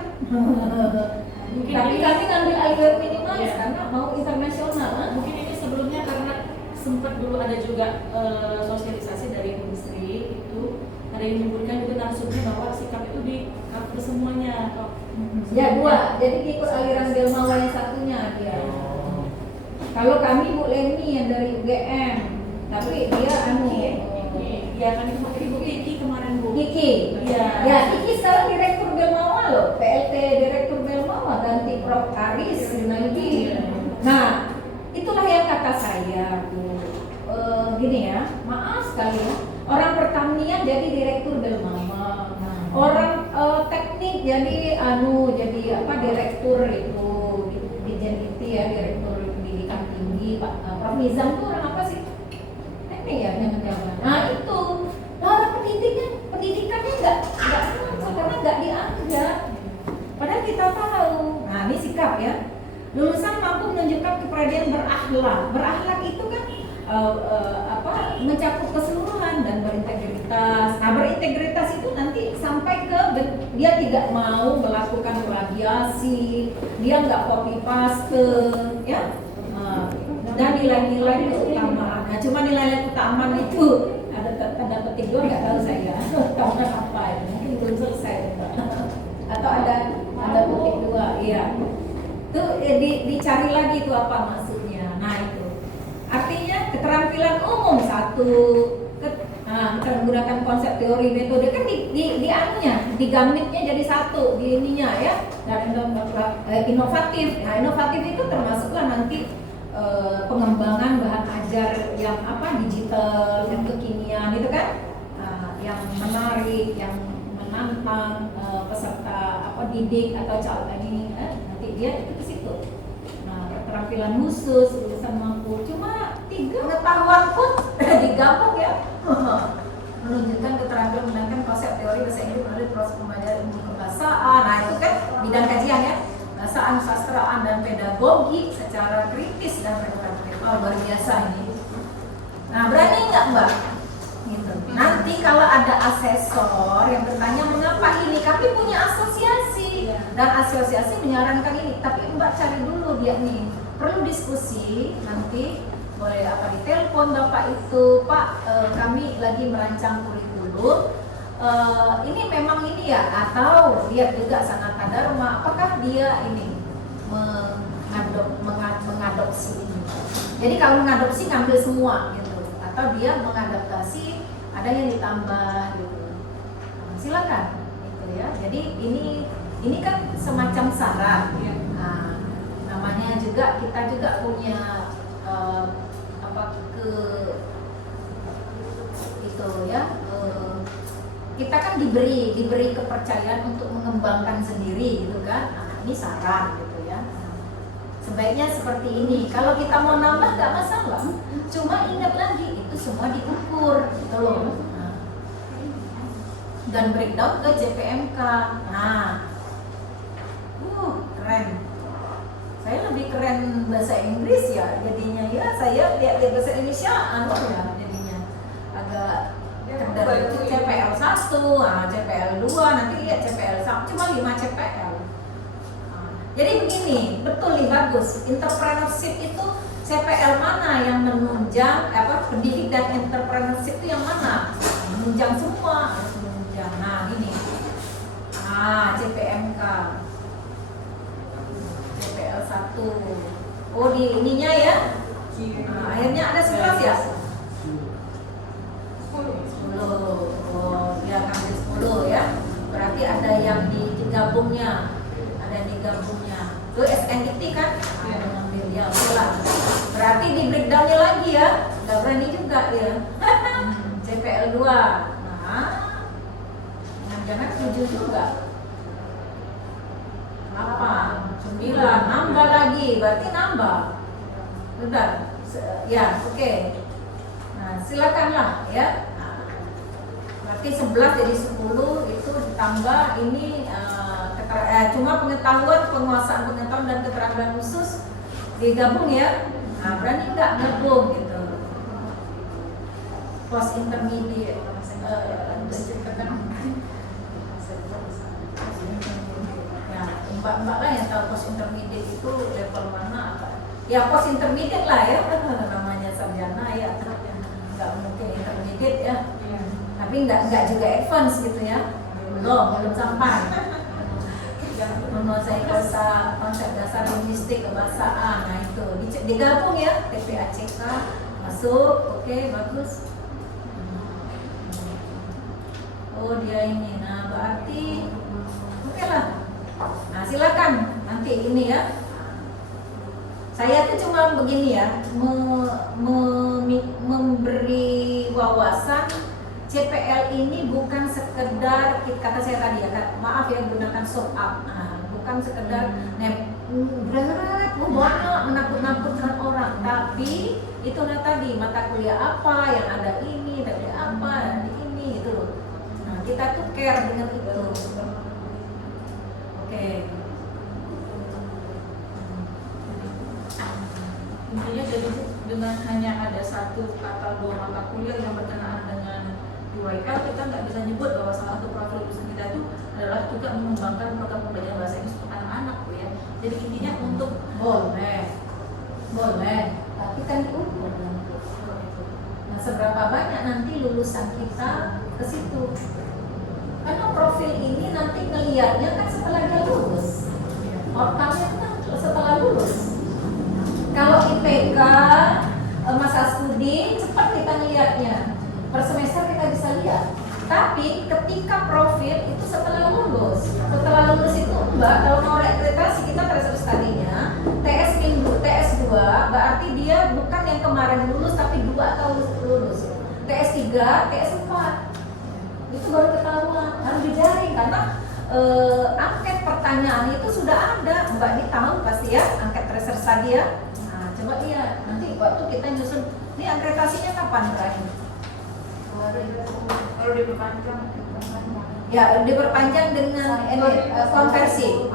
Tapi kami ngambil aliran minimalis karena mau internasional. Mungkin ini sebelumnya karena sempat dulu ada juga sosialisasi dari industri itu ada yang menyebutkan juga narasumber bahwa sikap itu di cover semuanya. Ya 2, jadi ikut aliran Belmawa yang satunya dia. Kalau kami Bu Leni yang dari UGM, tapi dia Iya kan Ibu Kiki kemarin Bu. Kiki. Iya. Ya Kiki sekarang direktur Belmawa loh, PLT direktur Belmawa ganti Prof Aris Junaidi. Nah itulah yang kata saya Bu. Gini ya, maaf sekali ya, orang pertanian jadi direktur Belmawa, orang teknik jadi direktur itu di Jeniti ya, direktur pendidikan tinggi. Pak Prof Nizam tuh orang apa sih? Teknik ya yang menjabat. Nah itu orang pendidikannya nggak karena nggak dianggap. Padahal kita tahu. Nah ini sikap ya. Lulusan mampu menunjukkan kepribadian berakhlak. Berakhlak itu kan mencakup keseluruhan dan berintegritas. Nah berintegritas itu nanti sampai ke dia tidak mau melakukan plagiasi, dia nggak copy paste, ya. Dan nilai-nilai keutamaan. Nah cuma nilai keutamaan itu ada tanda petik doang, nggak tahu saya. Keutamaan apa ya? Mungkin belum selesai. Atau ada petik 2, iya. Itu dicari lagi itu apa maksudnya. Nah itu artinya keterampilan umum 1. Kita menggunakan konsep teori metode kan digamitnya jadi 1 di ininya ya. Dan inovatif. Nah inovatif itu termasuklah nanti pengembangan bahan ajar yang digital, yang kekinian itu kan, yang menarik, yang menantang peserta didik atau calon ini, nanti dia itu ke situ. Nah keterampilan khusus, lulusan mampu, cuma 3 pengetahuan pun digampang ya. Menunjukkan keterampilan menggunakan konsep teori bahasa Inggris melalui proses pembelajaran ilmu kebahasaan. Nah itu kan bidang kajian ya, bahasaan, sastraan dan pedagogi secara kritis dan reflektif. Luar biasa ini. Nah berani nggak Mbak? Gitu. Nanti kalau ada asesor yang bertanya mengapa ini, kami punya asosiasi dan asosiasi menyarankan ini. Tapi Mbak cari dulu dia nih, perlu diskusi nanti. Boleh ditelepon Bapak itu, Pak, kami lagi merancang kurikulum. Ini memang ini ya, atau lihat juga Sanata Dharma, apakah dia ini mengadopsi ini. Jadi kalau mengadopsi ngambil semua gitu, atau dia mengadaptasi ada yang ditambah gitu. Silakan gitu ya. Jadi ini kan semacam saran. Nah, namanya juga kita juga punya kita kan diberi kepercayaan untuk mengembangkan sendiri gitu kan. Nah, ini saran gitu ya. Sebaiknya seperti ini. Kalau kita mau nambah nggak masalah. Cuma ingat lagi itu semua diukur gitu loh. Nah, dan breakdown ke JPMK. Nah, keren. Saya lebih keren bahasa Inggris ya jadinya ya. Saya lihat bahasa Indonesia ya jadinya agak dari CPL 1, CPL 2, nanti lihat CPL 1, cuma 5 CPL. Jadi begini, betul nih bagus. Entrepreneurship itu CPL mana yang menunjang pendidik dan entrepreneurship itu yang mana? Menunjang semua, harus menunjang. Nah ini, CPMK. CPL 1. Oh di ininya ya. Nah, akhirnya ada 11 ya? 10. Oh ya ngambil 10 ya. Berarti ada yang digabungnya. Ada yang digabungnya. Itu SNIT kan? Ada ngambil ya udah. Berarti di breakdownnya lagi ya. Gak berani juga ya. CPL 2. Nah, jangan 7 juga. 8, 9, nambah lagi, berarti nambah. Udah, ya oke. Nah silakanlah ya. Nah, berarti 11 jadi 10 itu ditambah ini cuma pengetahuan, penguasaan pengetahuan dan keterampilan khusus digabung ya. Nah berani nggak gabung gitu. Post intermediate. Mbak lah yang tahu post intermediate itu level mana apa? Ya post intermediate lah ya, namanya sarjana ya, nggak mungkin intermediate ya. Tapi nggak juga advance gitu ya, belum sampai. Menguasai konsep dasar linguistik kebahasaan, nah itu digabung ya, TPACK masuk, oke bagus. Oh dia ini, nah berarti oke lah. Nah silakan nanti ini ya. Saya tuh cuma begini ya, memberi wawasan CPL ini bukan sekedar kata saya tadi ya, maaf ya gunakan show up, bukan sekedar berat, banyak menakut-nakutkan orang, tapi itu tadi mata kuliah apa yang ada ini, tadi apa dan ini gitu loh. Nah kita tuh care dengan itu. Oke. Intinya jadi dengan hanya ada satu atau dua mata kuliah yang berkenaan dengan UIL, kita nggak bisa nyebut bahwa salah satu profil dosen kita itu adalah juga mengembangkan program pembelajaran bahasa Inggris untuk anak-anak ya. Jadi intinya untuk boleh, tapi kan diukur. Nah seberapa banyak nanti lulusan kita ke situ? Karena profil ini nanti ngelihatnya kan setelah dia lulus. Outcome-nya kan setelah lulus. Kalau IPK, masa studi, cepat kita ngelihatnya. Per semester kita bisa lihat. Tapi ketika profil itu setelah lulus. Setelah lulus itu Mbak, kalau mau reakreditasi kita terus tadinya TS2 berarti dia bukan yang kemarin lulus tapi 2 tahun lulus. TS3, TS4. Itu baru ketahuan, harus dijaring karena angket pertanyaan itu sudah ada. Mbak ini tahu pasti ya, angket research tadi ya. Nah, coba lihat nanti waktu kita nyusun ini akreditasinya kapan terakhir? kalau diperpanjang Ya diperpanjang dengan konversi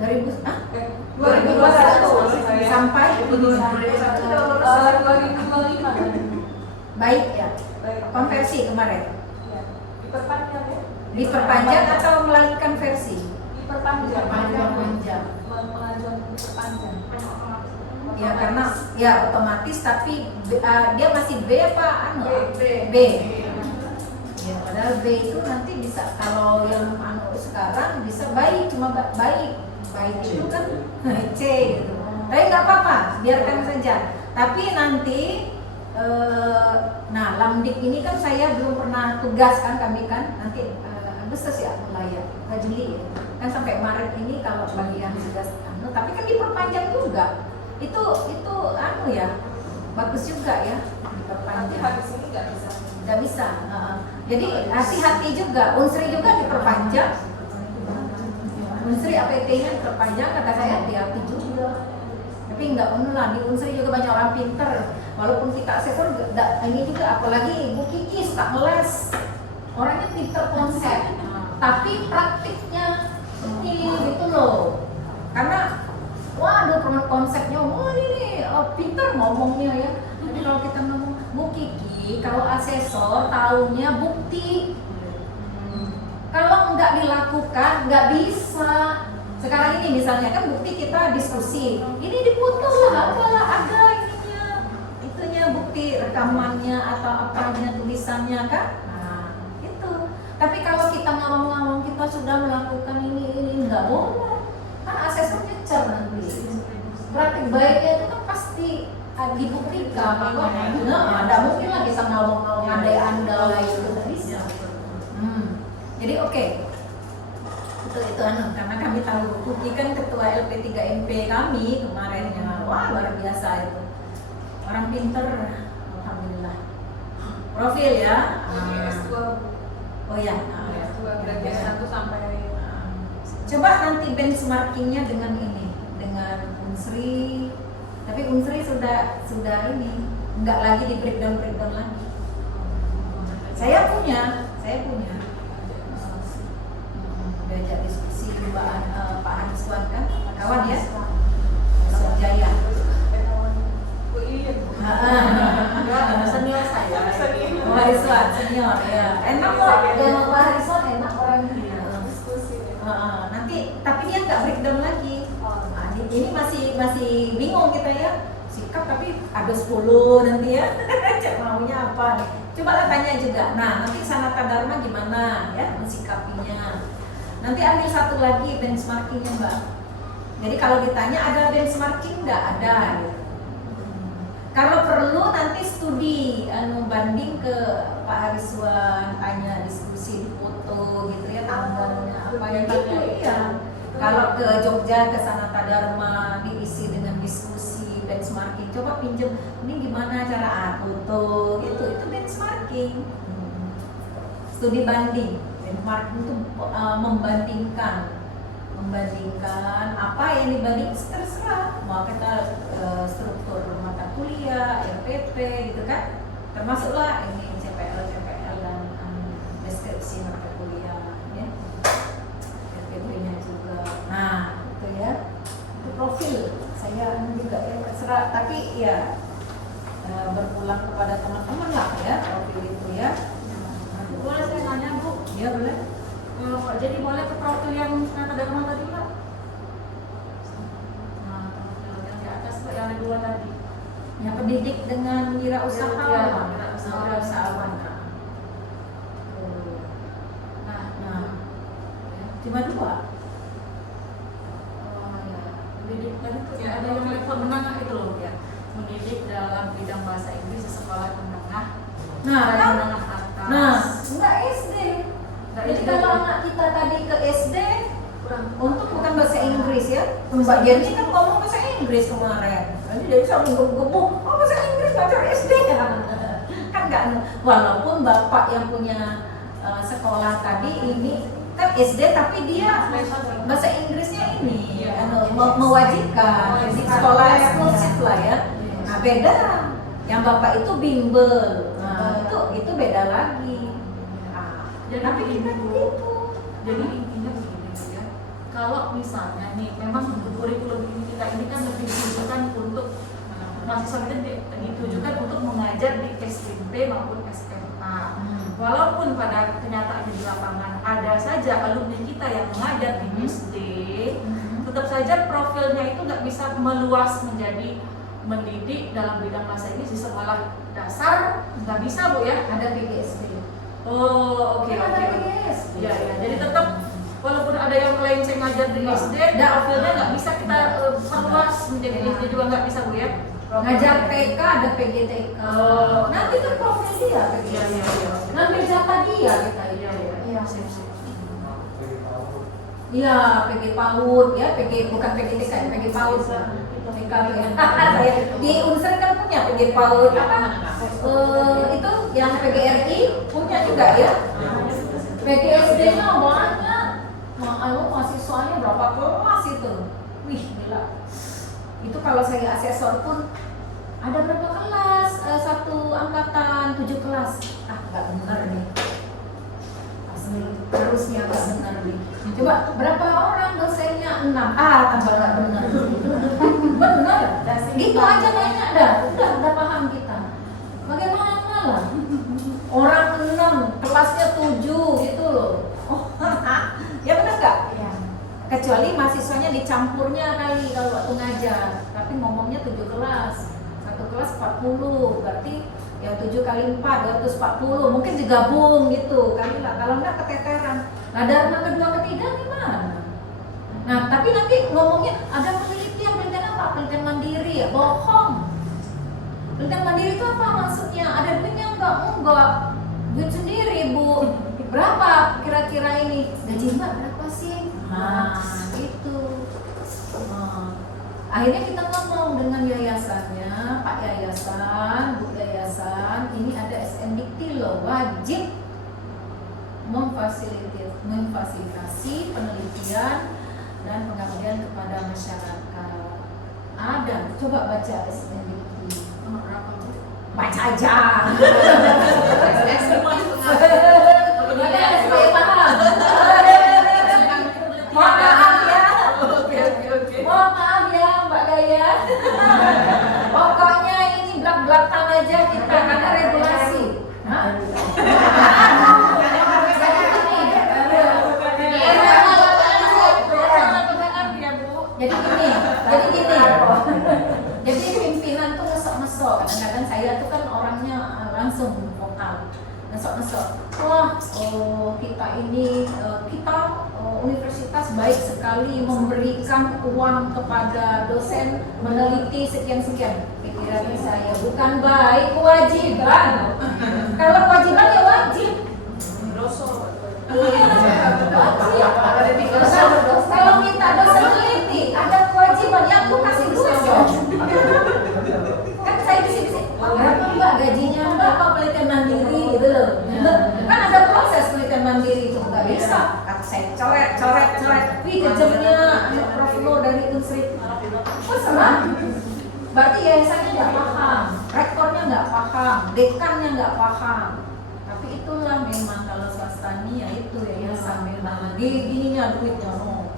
2021 sampai 2025 baik ya. Konversi kemarin diperpanjang ya, diperpanjang atau melanjutkan versi? diperpanjang Diperpanjang. pengajuan diperpanjang Ya karena ya otomatis tapi dia masih B apa B. Ya padahal B itu nanti bisa kalau yang sekarang bisa baik cuma baik itu kan C gitu. Tapi nggak apa-apa, biarkan saja. Tapi nanti nah Lamdik ini kan saya belum pernah tugas kan kami kan nanti Agustus ya mulai ya ke Juli ya. Kan sampai Maret ini kalau bagian tugas tapi kan diperpanjang juga. Itu ya bagus juga ya diperpanjang. habis ini Nggak bisa. Jadi hati-hati juga. Unsri juga diperpanjang. Unsri APT-nya diperpanjang, kata saya hati-hati juga. Tapi nggak lah di Unsri juga banyak orang pinter. Walaupun kita asesor ini juga apalagi Ibu Kiki suka ngeles. Orangnya pinter konsep, tapi praktiknya kecil gitu loh. Karena waduh konsepnya ini pinter ngomongnya ya. Jadi kalau kita ngomong Bu Kiki, kalau asesor tahunya bukti. Kalau nggak dilakukan nggak bisa. Sekarang ini misalnya kan bukti kita diskusi. Ini difoto lah, apalah ada itunya bukti rekamannya atau apanya tulisannya kan. Nah itu. Tapi kalau kita ngomong-ngomong kita sudah melakukan ini nggak boleh. Kan asesor ngecer praktik baiknya itu kan pasti dibuktikan. Nah, ada mungkin lah kita ngomong andai-andai itu nggak bisa. Jadi oke. Itu karena kami tahu Kuki kan ketua LP3MP kami kemarin ya, wah luar biasa itu, orang pinter, alhamdulillah. Profil ya. S2. Oh ya. S2 berarti S1 sampai. Coba nanti benchmarkingnya dengan ini, dengan Unsri. Tapi Unsri sudah ini, nggak lagi di breakdown lagi. Saya punya. Diajak diskusi Pak Hariswan kan, kawan ya, Jaya. Oh iya. Senior saya. Pak Hariswan senior ya. Enak kok, Pak Hariswan enak orangnya. Diskusi. Nanti tapi dia nggak breakdown lagi. Nah, ini masih bingung kita ya. Sikap tapi ada 10 nanti ya. Maunya apa nih? Coba lah tanya juga. Nah, nanti Sanata Dharma gimana ya mensikapinya? Nanti ambil satu lagi benchmarkingnya Mbak. Jadi kalau ditanya ada benchmarking nggak ada. Kalau perlu nanti studi banding ke Pak Hariswan, tanya diskusi foto gitu ya, tanggalnya apa ya gitu ya. Kalau ke Jogja ke Sanata Dharma diisi dengan diskusi benchmarking, coba pinjem ini gimana cara foto gitu, itu benchmarking. Studi banding. Benchmarking itu membandingkan apa yang dibanding terserah, mau kita struktur mata kuliah, RPP gitu kan, termasuklah ini CPL dan deskripsi mata kuliah ya, RPP-nya juga. Nah itu ya, itu profil saya juga ya terserah, tapi ya berpulang kepada teman-teman lah ya profil itu ya. Boleh saya nanya Bu? Ya boleh. Jadi boleh ke profil yang Sanata Dharma tadi Pak? Nah, profil yang di atas Pak, yang ada 2 tadi. Ya pendidik dengan wirausaha. Ya, wirausaha. Wirausahawan. Nah, cuma 2. Oh ya, pendidik tadi tuh ya ada yang level menengah itu loh ya. Mendidik dalam bidang bahasa Inggris di sekolah menengah. Nah, dan kan? menengah atas. Nah, enggak SD. Nggak Jadi SD. kalau anak kita tadi ke SD, kurang untuk bukan bahasa Inggris ya. Mbak Jenny kan ngomong bahasa Inggris kemarin. Jadi dia bisa menggebu-gebu, oh bahasa Inggris belajar SD ya. Kan enggak, walaupun bapak yang punya sekolah tadi ini kan SD tapi dia bahasa Inggrisnya ini mewajibkan. Jadi sekolah eksklusif lah ya. Nah beda. Yang bapak itu bimbel. Nah, itu beda lagi. Jadi Tapi kita Bu, begitu. jadi intinya begini Bu ya. Kalau misalnya nih memang kurikulum ini kita ini kan lebih ditujukan untuk mahasiswa kita ditujukan untuk mengajar di SMP maupun SMA. Walaupun pada kenyataannya di lapangan ada saja alumni kita yang mengajar di SD, tetap saja profilnya itu nggak bisa meluas menjadi mendidik dalam bidang bahasa Inggris di sekolah dasar, nggak bisa Bu ya. Ada PGSD. Oh, oke. Ya, jadi tetap walaupun ada yang melenceng ngajar di SD, profilnya nggak bisa kita perluas menjadi SD juga nggak bisa Bu ya. Ngajar TK ada PGTK. Nanti kan profil dia PGSD. Ngambil jatah dia kita itu. Iya. Iya, PG PAUD ya, PG bukan PGTK, PG PAUD ya. TK ya. Di Unsur kan punya PG PAUD apa? Itu yang PGRI punya juga ya. PGSD-nya banyak. Mahasiswanya berapa kelas itu? Wih, gila. Itu kalau saya asesor pun ada berapa kelas? Satu angkatan 7 kelas. Nggak benar nih. Harusnya nggak benar nih. Coba berapa orang dosennya? 6. Tambah nggak benar. Benar. Gitu aja banyak dah. Udah paham kita. Bagaimana lah? Orang 6, kelasnya 7 gitu loh. Ya benar nggak? Iya. Kecuali mahasiswanya dicampurnya kali kalau waktu ngajar. Tapi ngomongnya 7 kelas. Satu kelas 40, berarti yang 7 kali 4, 240. Mungkin digabung gitu kali lah. Kalau nggak keteteran. Nah dharma kedua ketiga gimana? Nah tapi nanti ngomongnya ada penelitian apa? Penelitian ya bohong. Penelitian mandiri itu apa maksudnya? Ada duitnya enggak? Duit sendiri Bu. Berapa kira-kira ini? Gaji Mbak berapa sih? Nah, itu. Akhirnya kita ngomong dengan yayasannya, Pak Yayasan, Bu Yayasan, ini ada SNDikti loh, wajib memfasilitasi penelitian dan pengabdian kepada masyarakat. Ada, coba baca SNDikti. Baca aja. Supaya paham. Mohon maaf ya. Mohon maaf ya Mbak Gaya. Pokoknya ini belak-belakan aja kita karena regulasi. Jadi pimpinan tuh ngesok-ngesok. Kadang-kadang saya tuh kan orangnya langsung vokal, ngesok-ngesok. Wah, kita ini universitas baik sekali memberikan uang kepada dosen meneliti sekian-sekian. Pikiran saya bukan baik, kewajiban. Kalau kewajiban ya wajib. Iya, wajib. Kalau minta dosen meneliti ada kewajiban yang aku kasih duit dong. Kan saya bisik-bisik, berapa Mbak gajinya Mbak kok penelitian mandiri gitu loh. Kan ada proses penelitian mandiri itu nggak bisa. Kata saya coret. Wih kejamnya Prof Lo dari Unsri. Oh serah. Berarti yayasannya nggak paham, rektornya nggak paham, dekannya nggak paham. Tapi itulah memang kalau swastani ya itu yayasan memang gininya duitnya no.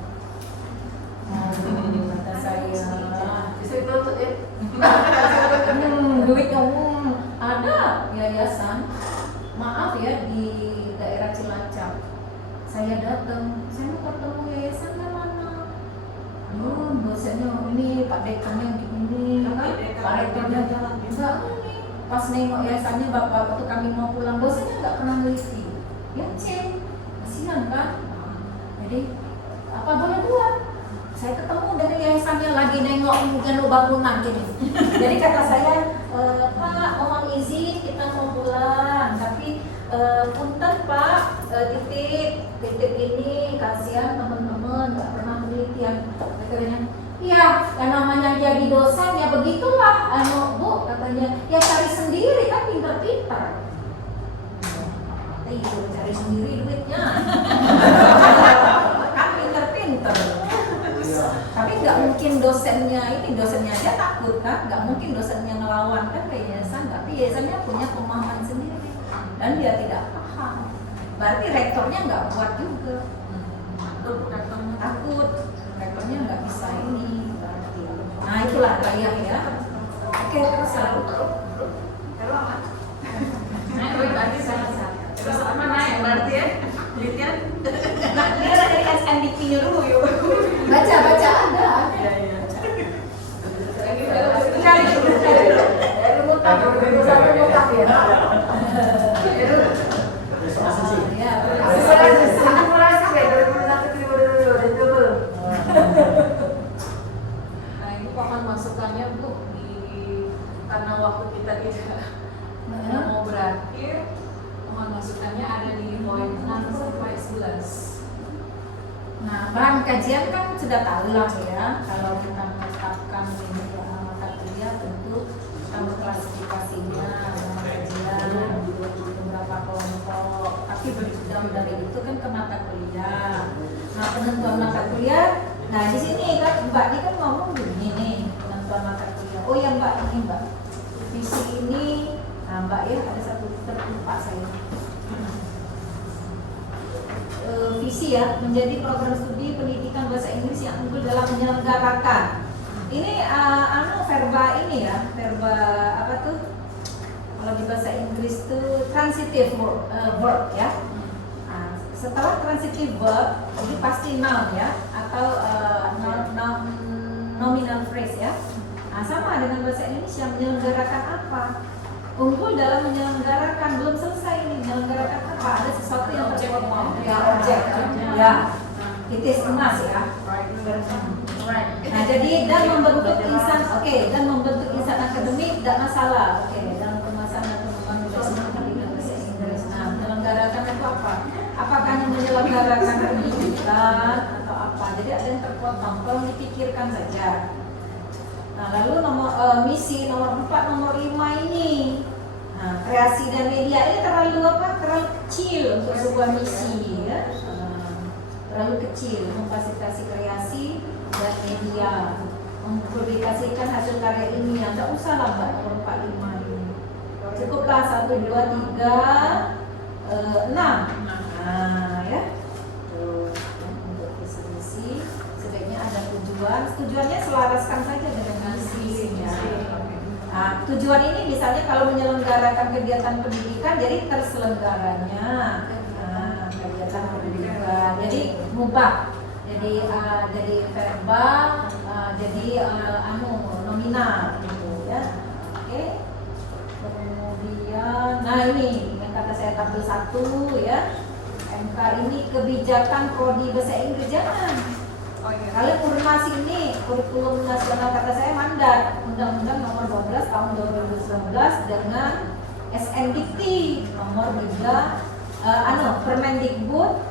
Kata saya. Duitnya ada yayasan. Maaf ya di daerah Cilacap. Saya datang, saya mau ketemu yayasan mana? Dosennya ini, Pak dekannya begini, Pak rektornya enggak ini. Pas nengok yayasannya bapak waktu kami mau pulang, dosennya nggak pernah neliti. Ya kasihan kan? Jadi apa boleh buat? Saya ketemu dari yayasannya lagi nengok mungkin bangunan gini. Jadi kata saya, Pak, mohon izin kita mau pulang, tapi punten Pak, titip ini kasihan teman-teman nggak pernah penelitian. Katanya, iya, yang namanya jadi dosen ya begitulah, Bu, katanya, ya cari sendiri kan pinter-pinter. Itu cari sendiri duitnya. Kan pinter-pinter. Tapi nggak mungkin dosennya aja takut kan, nggak mungkin dosennya ngelawan kan ke yayasan, tapi yayasannya punya pemahaman sendiri dan dia tidak paham. Berarti rektornya nggak kuat juga. Takut rektornya nggak bisa ini berarti. Nah itulah gaya ya. Oke terus Terus apa naik berarti ya? Penelitian? Nah, ini ada dari SNDP-nya dulu yuk. baca ada. Cari dulu. Dari mutak ya. Nah ini pohon masukannya Bu karena waktu kita tidak mau berakhir, mohon masukannya ada di poin 6 sampai 11. Nah, bahan kajian kan sudah tahu lah ya. Kalau kita menetapkan mata kuliah tentu kita mengklasifikasinya bahan kajian beberapa kelompok. Tapi berbeda dari itu kan ke mata kuliah. Nah, penentuan mata kuliah. Nah, di sini kan Mbak ini kan ngomong begini nih penentuan mata kuliah. Oh ya Mbak, ini Mbak. Visi ini, nah Mbak ya ada satu terlupa saya. Visi ya, menjadi program studi pendidikan bahasa Inggris yang unggul dalam menyelenggarakan. Ini verba ini ya, verba apa tuh? Kalau di bahasa Inggris tuh transitive verb ya. Nah, setelah transitive verb, ini pasti noun ya, atau nominal phrase ya. Nah, sama dengan bahasa Indonesia, menyelenggarakan apa? Unggul dalam menyelenggarakan, belum selesai ini, menyelenggarakan apa? Ada sesuatu yang terformal, ya objek, ya, it is emas ya. Nah, jadi dan membentuk insan, dan membentuk insan akademik tidak masalah. Dalam permasalahan atau pendidikan bahasa Inggris. Nah, menyelenggarakan itu apa? Apakah hanya menyelenggarakan pendidikan atau apa? Jadi ada yang terpotong, tolong dipikirkan saja. Nah, lalu misi nomor 4, nomor 5 ini. Nah, kreasi dan media ini terlalu terlalu kecil untuk sebuah misi ya. Terlalu kecil, memfasilitasi kreasi dan media, mempublikasikan hasil karya ilmiah. Tidak usah lah Mbak nomor 4, 5 ini. Cukuplah 1, 2, 3, 6. Nah ya. Tuh, untuk visi misi sebaiknya ada tujuan. Tujuannya selaraskan saja dengan misi ya. Nah, tujuan ini misalnya kalau menyelenggarakan kegiatan pendidikan, jadi terselenggaranya kegiatan pendidikan, jadi mubah, jadi verbal, jadi nominal gitu ya. Kemudian, nah ini yang kata saya tabel 1 ya. MK ini kebijakan prodi bahasa Inggris jangan. Kalian formasi ini kurikulum nasional kata saya mandat Undang-Undang Nomor 12 Tahun 2019 dengan SNDikT Nomor 3 Permendikbud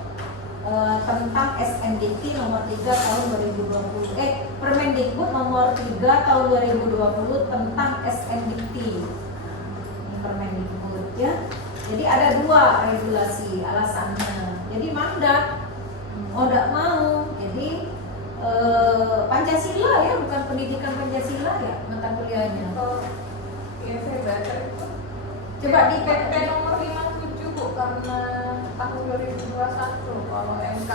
tentang SNDikT Nomor 3 Tahun 2020 Permendikbud Nomor 3 Tahun 2020 tentang SNDikT Permendikbud ya. Jadi ada 2 regulasi alasannya. Jadi mandat mau tidak mau. Jadi Pancasila ya, bukan pendidikan Pancasila ya mata kuliahnya. Ya saya baca itu. Coba di PP nomor 57 Bu, karena tahun 2021 kalau MK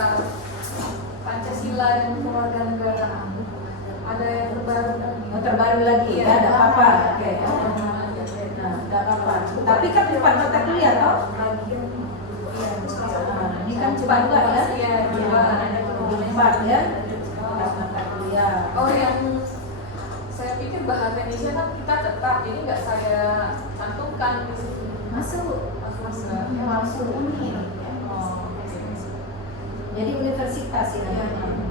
Pancasila dan Kewarganegaraan ada yang terbaru lagi. terbaru lagi ya, ada apa-apa. Nah, tidak apa-apa. Tapi kan 4 mata kuliah toh? Ini kan cuma 2 ya? Iya, 2 ada 4 ya. Mata kuliah. Oh, yang saya pikir bahasa Indonesia kan kita tetap, jadi nggak saya cantumkan di situ. Masuk. Masuk. Oh. Jadi universitas ini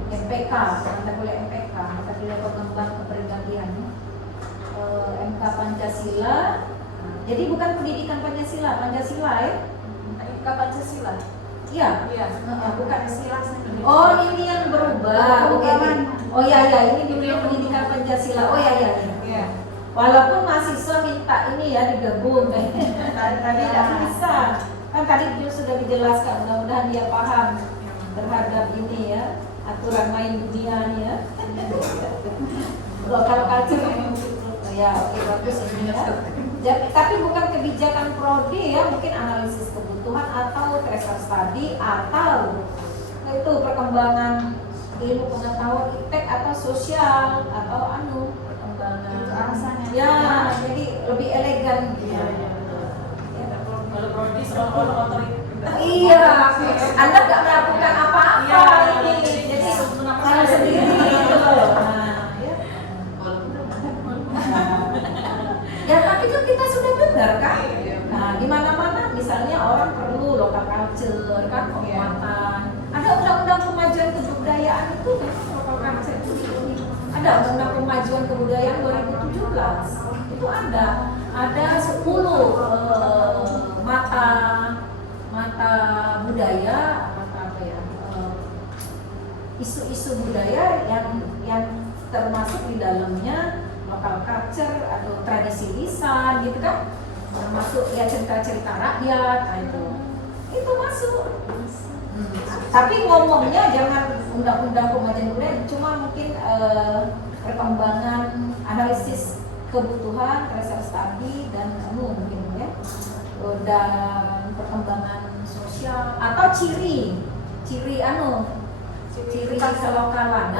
MPK, mata kuliah MPK, mata kuliah pengembang kepribadian. MK Pancasila. Jadi bukan pendidikan Pancasila ya? MK Pancasila. Iya. Iya. Bukan Pancasila. Oh, ini yang berubah. Oke. Oh ya, ini dunia pendidikan Pancasila. Oh ya. Iya. Walaupun mahasiswa minta ini ya digabung. Tadi tidak bisa. Kan tadi dia sudah dijelaskan, mudah-mudahan dia paham terhadap ini ya, aturan main dunianya. Lokal culture. Ya, oke, bagus ini ya. Tapi bukan kebijakan prodi ya, mungkin analisis kebutuhan atau tracer study atau itu perkembangan ilmu pengetahuan iptek atau sosial atau perkembangan Alasannya. ya, jadi lebih elegan gitu. Kalau prodi soal otoritas. Iya, Anda nggak melakukan apa-apa ini, jadi kalau sendiri gitu loh. Nah, ya. Ya, tapi kan kita sudah dengar kan. Nah, di mana-mana misalnya orang perlu lokal culture kan, penguatan. Ada undang-undang kemajuan kebudayaan itu memang lokal culture itu. Ada undang-undang kemajuan kebudayaan 2017. Itu ada 10 mata budaya, isu-isu budaya yang termasuk di dalamnya lokal culture atau tradisi lisan gitu kan, termasuk ya cerita-cerita rakyat itu masuk. Tapi ngomongnya jangan undang-undang kemajuan budaya, cuma mungkin perkembangan analisis kebutuhan, tracer study dan mungkin ya, dan perkembangan sosial atau ciri kelokalan,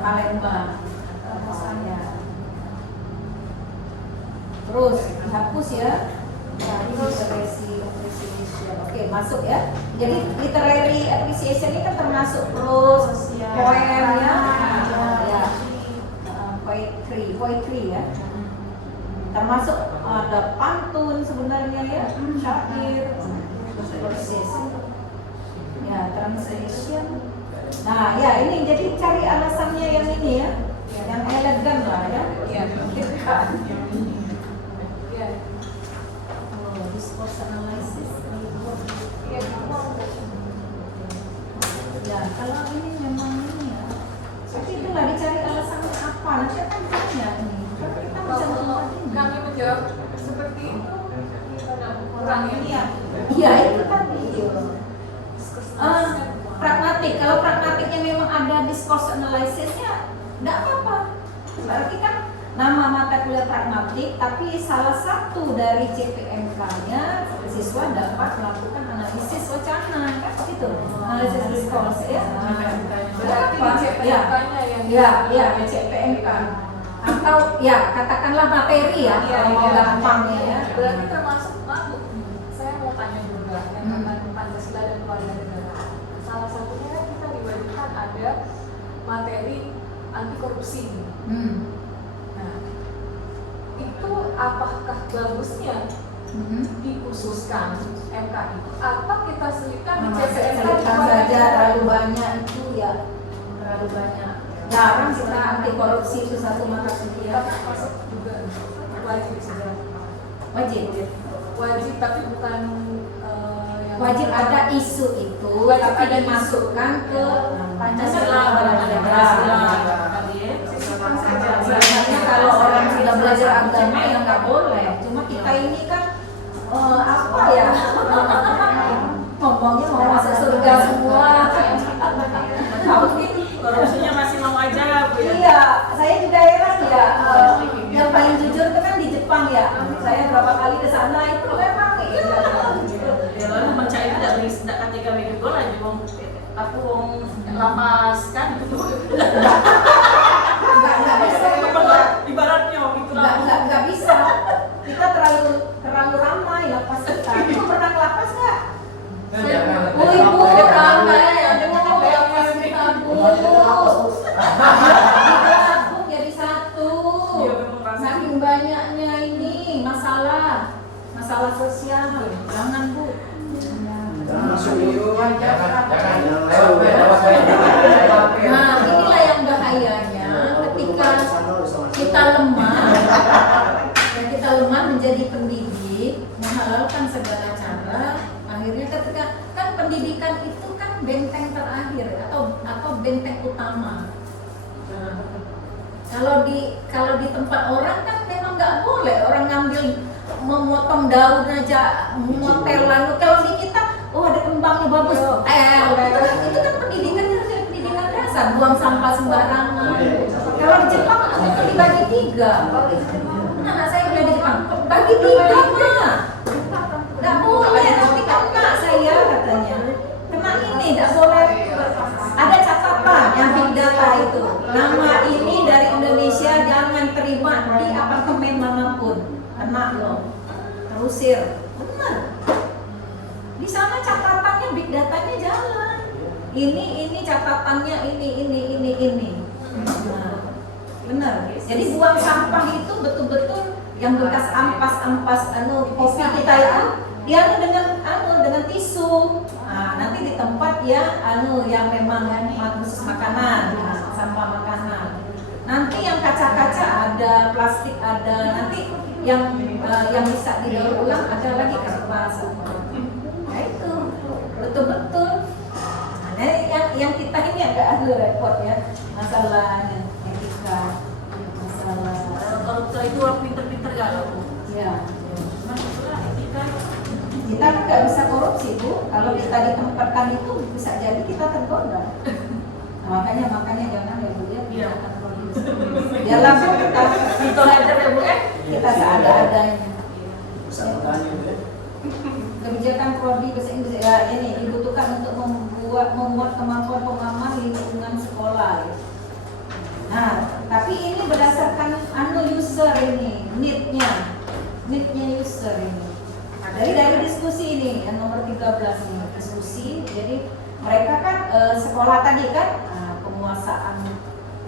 Palembang misalnya. Terus dihapus ya. Appreciation. Oke, masuk ya. Jadi literary appreciation ini kan termasuk prose, poem ya. Poetry ya. Termasuk ada pantun sebenarnya ya, syair, proses. Ya, translation Nah, ya ini jadi cari alasannya yang ini ya, yang elegan lah ya. Iya. Iya. Oh, discourse analysis. Iya, Ya, kalau ini memang ini ya. Tapi itulah dicari alasannya apa. Nanti kan banyak nih. Kan kita kalau menjawab ini. kami menjawab seperti itu karena kurang ini ya. Iya, itu tadi. Pragmatik. Kalau pragmatiknya memang ada discourse analysisnya, enggak apa-apa. Berarti kan nama mata kuliah pragmatik, tapi salah satu dari CPMK-nya siswa dapat melakukan analisis wacana, kan gitu. Analisis discourse ya. Berarti di CPMK-nya yang Ya, di CPMK. Atau ya katakanlah materi ya, Iya, kalau mau iya. gampangnya ya. Berarti termasuk saya mau tanya juga yang tentang Pancasila dan keluarga negara. Salah satunya kan kita diwajibkan ada materi anti korupsi. Nah, itu apakah bagusnya dikhususkan MK itu atau kita selipkan di CPMK Selipkan saja terlalu banyak itu ya, terlalu banyak. Jarang kita anti korupsi itu satu mata kuliah. Karena masuk juga wajib saja. Wajib Tapi bukan yang wajib ada isu itu, Wajib tapi ada dimasukkan ke Pancasila, Pancasila. Sebenarnya kalau orang sudah belajar agama ya nggak boleh. Cuma kita ini kan apa ya? Ngomongnya mau masuk surga semua. Tahu gitu. Korupsinya masih mau aja, Bu ya. Iya, saya juga heran ya. Yang paling jujur itu kan di Jepang ya. Saya berapa kali ke sana itu memang iya. Ya lalu mencari itu dari sedak ketika begitu gol aja wong aku wong lapas kan itu Nggak bisa. ibaratnya gitu lah. Nggak bisa. Kita terlalu ramai lapas kita. Ibu pernah ke lapas nggak? Oh ibu ramai ya. Mau lapas kita bu. Digabung jadi satu. Saking banyaknya ini masalah sosial. Jangan bu. Nah, inilah yang bahayanya ketika kita lemah menjadi pendidik, menghalalkan segala cara, akhirnya ketika kan pendidikan itu kan benteng terakhir atau benteng utama. Nah, kalau di tempat orang kan memang nggak boleh orang ngambil memotong daun aja, motelan. Kalau di kita, oh ada kembangnya bagus, itu kan pendidikannya harus ada pendidikan dasar, buang sampah sembarangan. Kalau di Jepang itu dibagi 3. Anak saya udah di Jepang, bagi 3 mah. Nggak boleh, nanti kena saya katanya. Kena ini, nggak boleh. Ada catatan yang big data itu. Nama ini dari Indonesia jangan terima di apartemen manapun. Kena loh, terusir. Benar. Di sana catatannya big datanya jalan. Ini catatannya ini. Nah, benar. Jadi buang sampah itu betul-betul yang bekas ampas kopi kita itu dia dengan tisu. Nah, nanti di tempat yang memang khusus makanan, sampah makanan. Nanti yang kaca-kaca ada, plastik ada, nanti yang bisa didaur ulang ada lagi kertas. Nah itu betul-betul. Nah, yang kita ini agak repot ya, masalahnya etika, masalah. Kalau itu orang pinter-pinter galau. Ya. Cuma itulah etika. Kita nggak bisa korupsi bu. Kalau kita ditempatkan itu bisa jadi kita tergoda. Nah, makanya jangan ya bu ya. Iya. Ya langsung kita Ajar ya Bu kita seada-adanya. Bisa bertanya itu ya. Kebijakan prodi bahasa Inggris ya ini dibutuhkan untuk membuat kemampuan pemahaman lingkungan sekolah. Ya. Nah, tapi ini berdasarkan user ini, need-nya user ini. Nah, dari diskusi ini yang nomor 13 ini diskusi. Jadi mereka kan sekolah tadi kan penguasaan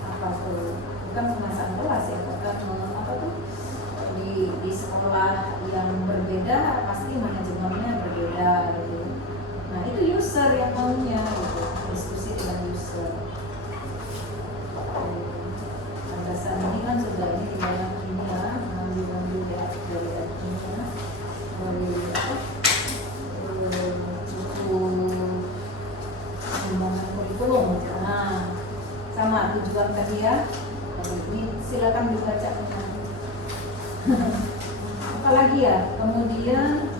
apa tuh? Bukan penguasaan kelas ya, apa tuh? Di sekolah yang berbeda pasti manajemennya berbeda gitu. Nah, itu user yang maunya gitu. Diskusi dengan user. kemajuan tadi ya. Ini silakan dibaca. Apalagi ya, kemudian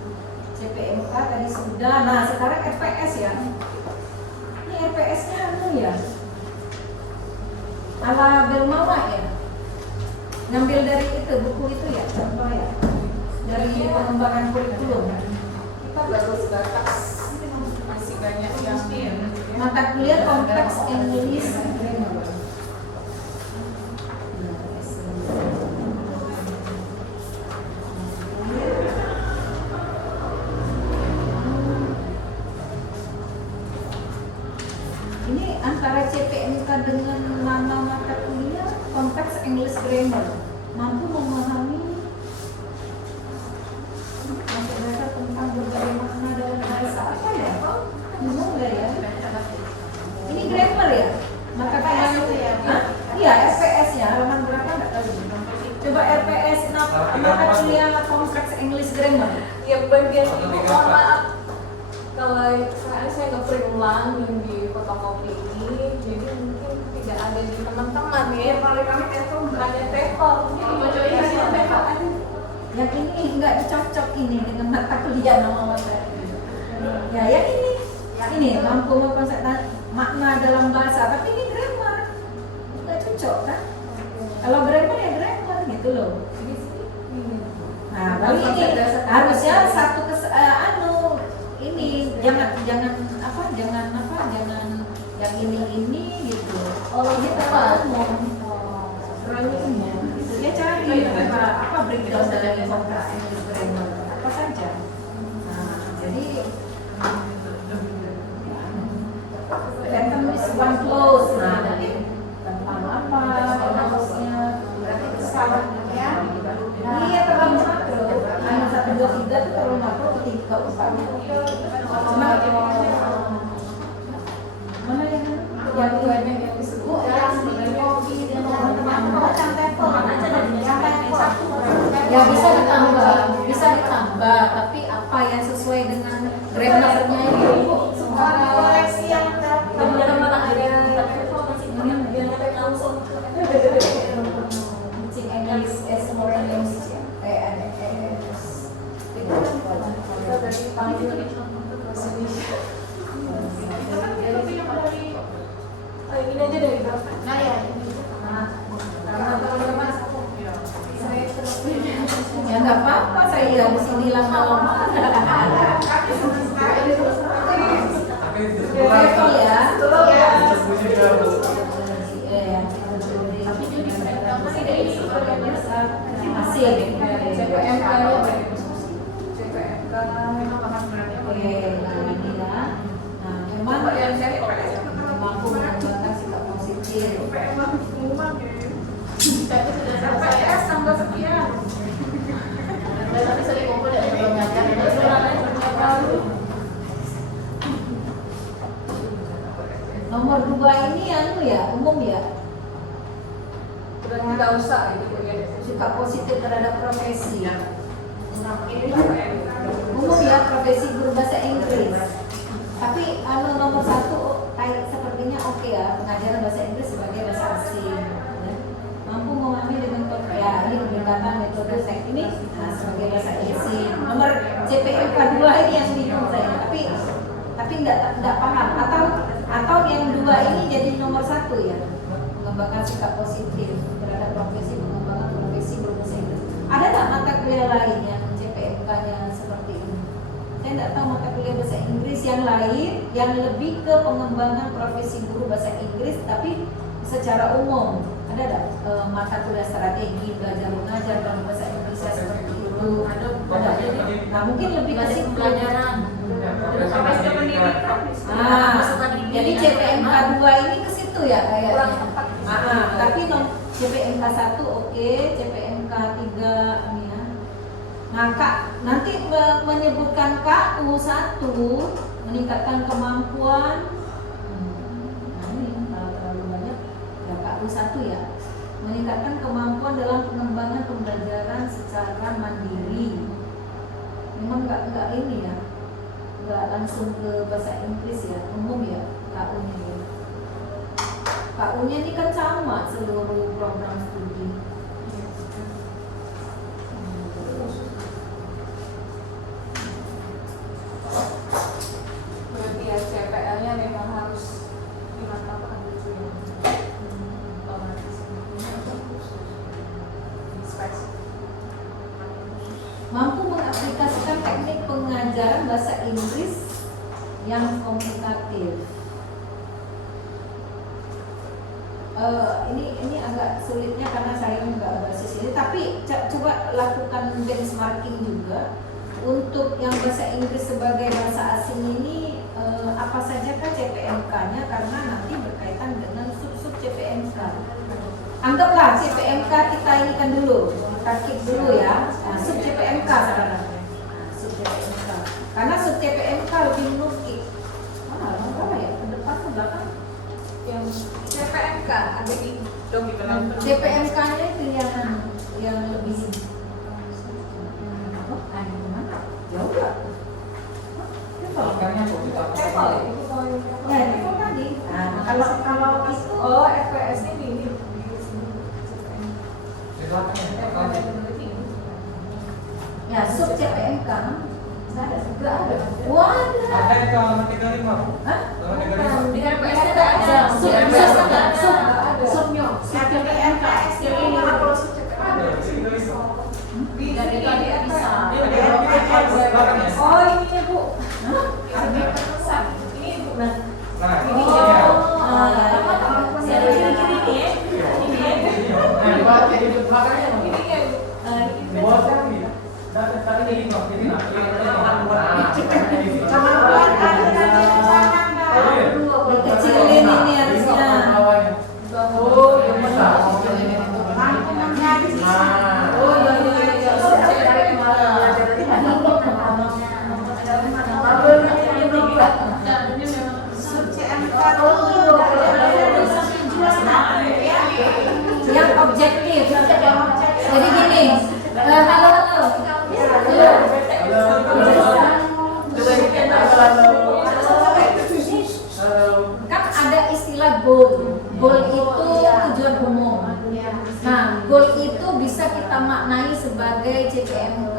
CPMK tadi sudah. Nah sekarang RPS ya. Ini RPS-nya anu ya, ala Belmawa ya. Ngambil dari itu buku itu ya, contoh ya. Dari pengembangan kurikulum. Kita baru sebatas masih banyak yang Mata kuliah kompleks English Grammar. Ini antara CPMK dengan nama mata kuliah konteks English Grammar mampu memahami masuk dasar tentang berbagai makna dalam bahasa apa ya? Bingung nggak ya? Ini grammar ya? Mata kuliah itu ya? Iya, RPS ya. Halaman berapa nggak tahu. Coba RPS mata kuliah kompleks English Grammar. yang bagian ini, mohon maaf kalau saya nge-print ulang yang di fotokopi ini, jadi mungkin tidak ada di teman-teman ya. Kalau kami telepon ada telepon, jadi bocorin hasil telepon aja. Yang ini nggak cocok ini dengan mata kuliah nama mata. Ya, yang ini mampu mengkonsepkan makna dalam bahasa, tapi ini grammar nggak cocok kan? Kalau grammar ya grammar gitu loh. Nah, tapi ini harusnya satu ini jangan yang ini gitu. Oh, ini apa? Ya cari apa breakdown dari kontras English grammar apa saja. Nah, jadi pattern is one close. Nah, nanti tentang apa maksudnya? Berarti besar ya. Iya, terlalu makro. Hanya 1, 2, 3 itu terlalu makro, 3 ke 4. Mana yang banyak yang disebut yang di kopi dan teman-teman telepon aja dari yang satu. Ya bisa ditambah, tapi apa yang sesuai dengan grammarnya itu koleksi yang teman-teman ada yang langsung teaching English as foreign language ya. kita dari panggil bahasa Indonesia. Ini aja dari berapa? Nah ya, Teman-teman saya terus Ya nggak apa-apa, saya di sini lama-lama. Level ya. Masih. CPMK Oke, ini ya. Nah, memang mampu mengembangkan sikap positif. tapi sudah selesai. tambah sekian. Tapi sering kumpul dan mengajar. Nomor 2 ini anu ya, umum ya. Udah tidak usah gitu ya. Sikap positif terhadap profesi. Umum ya, profesi guru bahasa Inggris. Tapi anu nomor 1 kayak sepertinya oke ya, pengajaran bahasa Inggris sebagai bahasa asing. Ya. Mampu memahami dengan ya ini pendekatan metode teknik sebagai bahasa asing. Nomor CPMK 2 ini yang bingung saya, tapi nggak paham atau yang 2 ini jadi nomor 1 ya, mengembangkan sikap positif terhadap profesi, pengembangan profesi guru bahasa Inggris. Ada nggak mata kuliah lain yang CPMK-nya seperti ini? Saya nggak tahu mata kuliah bahasa Inggris yang lain yang lebih ke pengembangan profesi guru bahasa Inggris tapi secara umum. Ada nggak mata kuliah strategi belajar mengajar dalam bahasa Indonesia seperti itu? Ada. Nah, mungkin lebih ke situ. Pelajaran. Kapasitas pendidikan. Jadi CPMK 2 ini ke situ ya kayaknya. Kurang tepat. Tapi CPMK 1 oke, CPMK 3 ini ya. Nah, Kak, nanti menyebutkan KU 1 meningkatkan kemampuan. Nah, ini kalau terlalu banyak ya KU 1 ya. Meningkatkan kemampuan dalam pengembangan pembelajaran secara mandiri. Memang enggak ini ya. Enggak langsung ke bahasa Inggris ya, umum ya KU-nya ya. KU-nya ini kan sama muat seluruh program studi. Berarti ya CPL-nya memang harus dimantapkan gitu ya. Mampu mengaplikasikan teknik pengajaran bahasa Inggris yang komunikatif. Ini agak sulitnya karena saya nggak basis ini, tapi coba lakukan benchmarking juga untuk yang bahasa Inggris sebagai bahasa asing ini, apa saja kan CPMK-nya, karena nanti berkaitan dengan sub-sub CPMK. Anggaplah CPMK kita ini kan dulu, kita keep dulu ya, sub CPMK sekarang. Sub CPMK, karena sub CPMK lebih menukik. Apa ya, ke depan ke belakang? Yang CPMK ada di dong di dalam CPMK-nya itu yang lebih mana? Jauh nggak? Makanya kok kita level ya? Itu kalau yang level. Ya, itu tadi. Nah, kalau itu Oh, FPS-nya di sini. di belakangnya. ya sub CPMK. Nggak ada. Wah, ada. Ada itu halaman 35. Hah? Halaman 35. Di FPS ada ada. Sub Subnya. CPMK. Yang ini kalau sub CPMK ada di sini. Di Dari tadi bisa. Belakangnya. Oh, ini Bu. Ini pesan. Ini Bu. Nah, Ini ini ya. ya. Saya kiri-kiri nih ya. Ini ya. Nah, di bawah di belakangnya. Ini ya Bu. Di bawah tadi. Tadi di bawah ini. Nah, Dikecilin ini harusnya. Oh, yang bisa. Oh, iya iya iya. Yang objektif. Jadi gini, halo. Kan ada istilah goal. Goal itu tujuan umum. Nah, goal itu bisa kita maknai sebagai CPMK.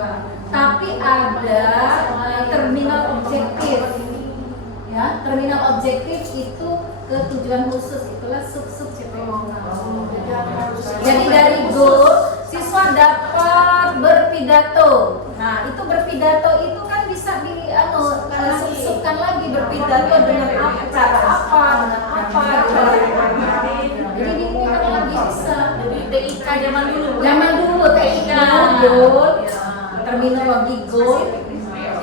Tapi ada terminal objektif. Ya, terminal objektif itu ke tujuan khusus, itulah sub-sub CPMK. Jadi dari goal siswa dapat berpidato. Nah, itu berpidato itu kan bisa sub-subkan lagi berpidato dengan apa, cara apa, dengan apa. Jadi dimulai lagi bisa. Jadi TIK zaman dulu. Zaman dulu TIK goal, terminologi goal.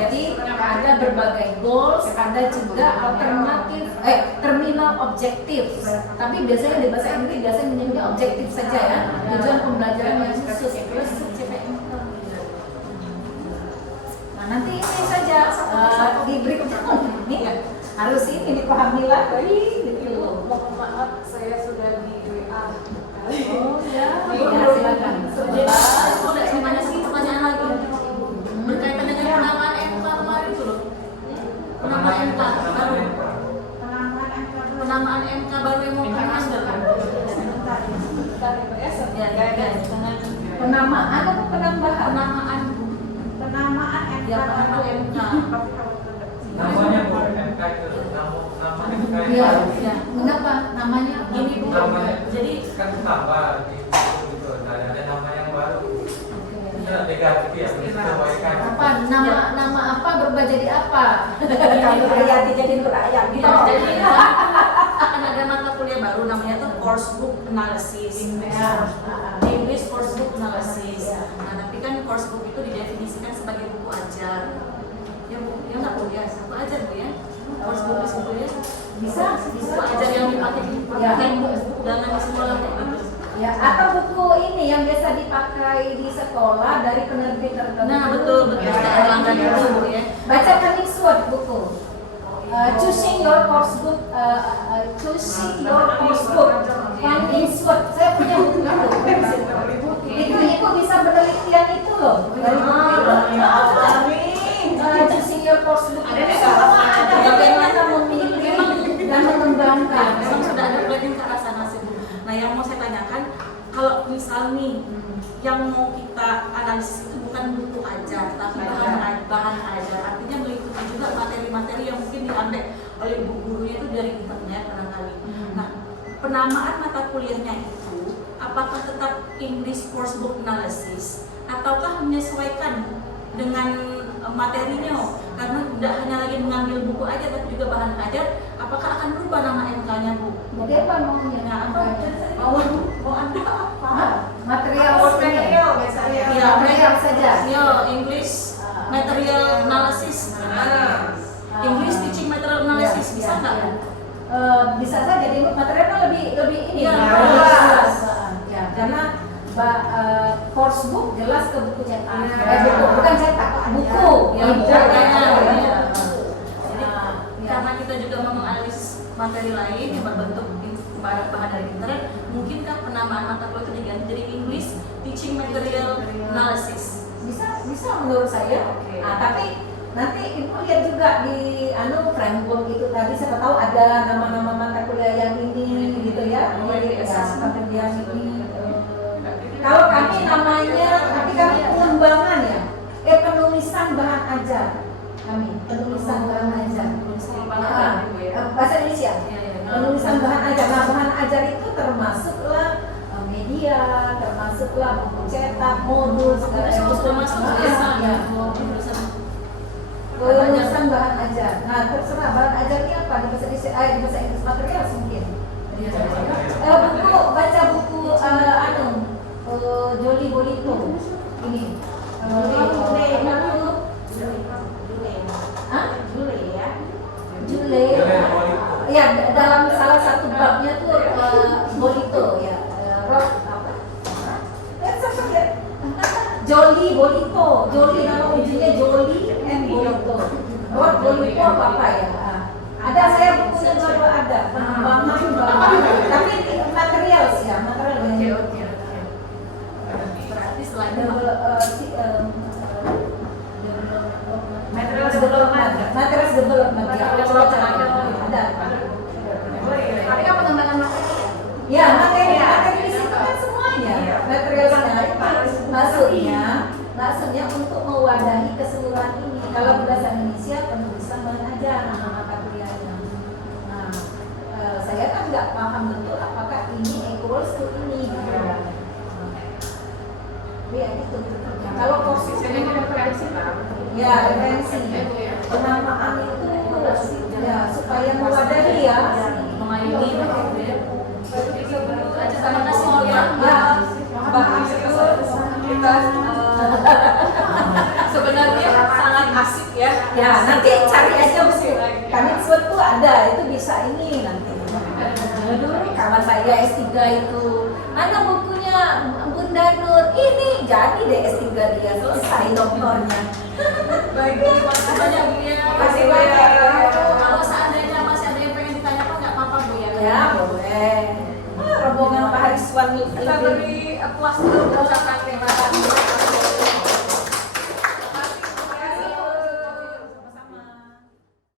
Jadi ada berbagai goals, ada juga alternatif terminal objektif. Tapi biasanya di bahasa Inggris biasanya menyebutnya objektif saja ya. Tujuan pembelajaran yang khusus plus CPMK. Nah, nanti ini saja di breakdown ini harus ini dipahami lagi gitu. Mohon maaf, saya sudah di WA. Oh ya, Iya, silakan. Jadi mau nanya sih pertanyaan lagi berkaitan dengan penamaan MK kemarin itu loh. Penamaan MK baru. Penamaan MK baru yang mau kami ambil. Ya, jangan Penamaan atau penambahan? penamaan. Ya, penamaan MK. Namanya bukan MK itu, nama MK itu. Iya, ya. Mengapa namanya Gini Bu, Namanya jadi kan tambah di gitu. Nah, ada nama yang baru. Itu negatif ya, disesuaikan. apa nama apa berubah jadi apa? Kalau Hayati jadi Nur Ayat gitu. jadi akan ada mata kuliah baru namanya tuh course book analysis. English course book analysis. Nah, tapi kan course book itu didefinisikan sebagai buku ajar. Ya Bu, ya nggak kuliah, buku ajar Bu ya. Course book itu ya. Bisa. Buku ajar yang dipakai dalam sekolah kayak gitu. Ya, atau buku ini yang biasa dipakai di sekolah dari penerbit tertentu. Nah, betul Ya, ada langganan itu Bu ya. Baca Cunningsworth buku. Choosing your course book, choosing your course book. Cunningsworth. Saya punya buku itu. Itu bisa penelitian itu loh. Dari buku itu. Choosing your course book. Bagaimana memilih dan mengembangkan. Memang sudah ada planning ke arah sana sih Bu. Nah Nah, yang mau saya tanyakan, kalau misal nih yang mau kita analisis itu bukan buku aja, tapi bahan aja. Artinya meliputi juga materi-materi yang mungkin diambil oleh ibu gurunya itu dari internet barangkali. Nah, penamaan mata kuliahnya itu apakah tetap English Course Book Analysis ataukah menyesuaikan dengan materinya? Karena tidak hanya lagi mengambil buku aja tapi juga bahan ajar, apakah akan berubah nama MK-nya, Bu? Bagaimana maunya? Nah, apa? Mau Anda apa? Material Ya, material saja. Ya, English Material Analysis. English Teaching Material Analysis bisa nggak? Bisa saja. Jadi material kan lebih ini. Iya, jelas. Ya, karena course book jelas ke buku cetak. Buku bukan cetak, buku. Ya, Buku. ya. Jadi Ya. karena kita juga mau menganalisis materi lain yang berbentuk bahan dari internet, mungkinkah penamaan mata kuliah itu diganti jadi English Teaching Material Analysis? Bisa menurut saya. Oke. Tapi nanti ibu lihat juga di framework itu tadi, siapa tahu ada nama-nama mata kuliah yang ini gitu ya. Jadi pekerjaan ini. Kalau kami namanya, nanti kami pengembangan ya. Penulisan bahan ajar. Kami penulisan bahan ajar. Bahasa Indonesia. Penulisan bahan ajar. Nah, bahan ajar itu termasuklah media, termasuklah buku cetak, modul, segala Termasuk ya. Penulisan bahan ajar. Nah, terserah bahan ajarnya apa di bahasa Indonesia, di bahasa Inggris material mungkin. Buku baca buku Joli Bolito ini. Jule. Ya, dalam salah satu babnya tuh Bolito ya. Rock apa? Joli Bolito. Joli nama ujungnya Joli and Bolito. Rock Bolito apa ya? Ada, saya bukunya baru ada. Pengembangan tapi material sih ya, material. Berarti selain Material development ya. Ada. Tapi kan pengembangan materi Ya, materi di situ kan semuanya. Materialnya itu maksudnya untuk mewadahi keseluruhan ini. Kalau bahasa Indonesia penulisan bahan ajar nama mata kuliahnya. Nah, saya kan nggak paham betul apakah ini equals to ini. Ya gitu. Kalau kursus ini referensi lah. ya referensi. Penamaan itu ya supaya mewadahi ya. mengayomi begitu ya. Terima kasih Bu ya. Bahkan itu kita sebenarnya sangat asik ya. Ya, nanti cari aja buku. Kami suatu ada, itu bisa ini nanti. Dulu kawan saya S3 itu, mana bukunya Bunda Nur? Ini jadi deh S3 dia, selesai doktornya. Baik, terima kasih banyak Bu ya. Terima kasih banyak. Kalau seandainya masih ada yang pengen ditanyakan nggak apa-apa Bu ya. Ya, boleh. Rombongan Pak Hariswan Kita beri applause dulu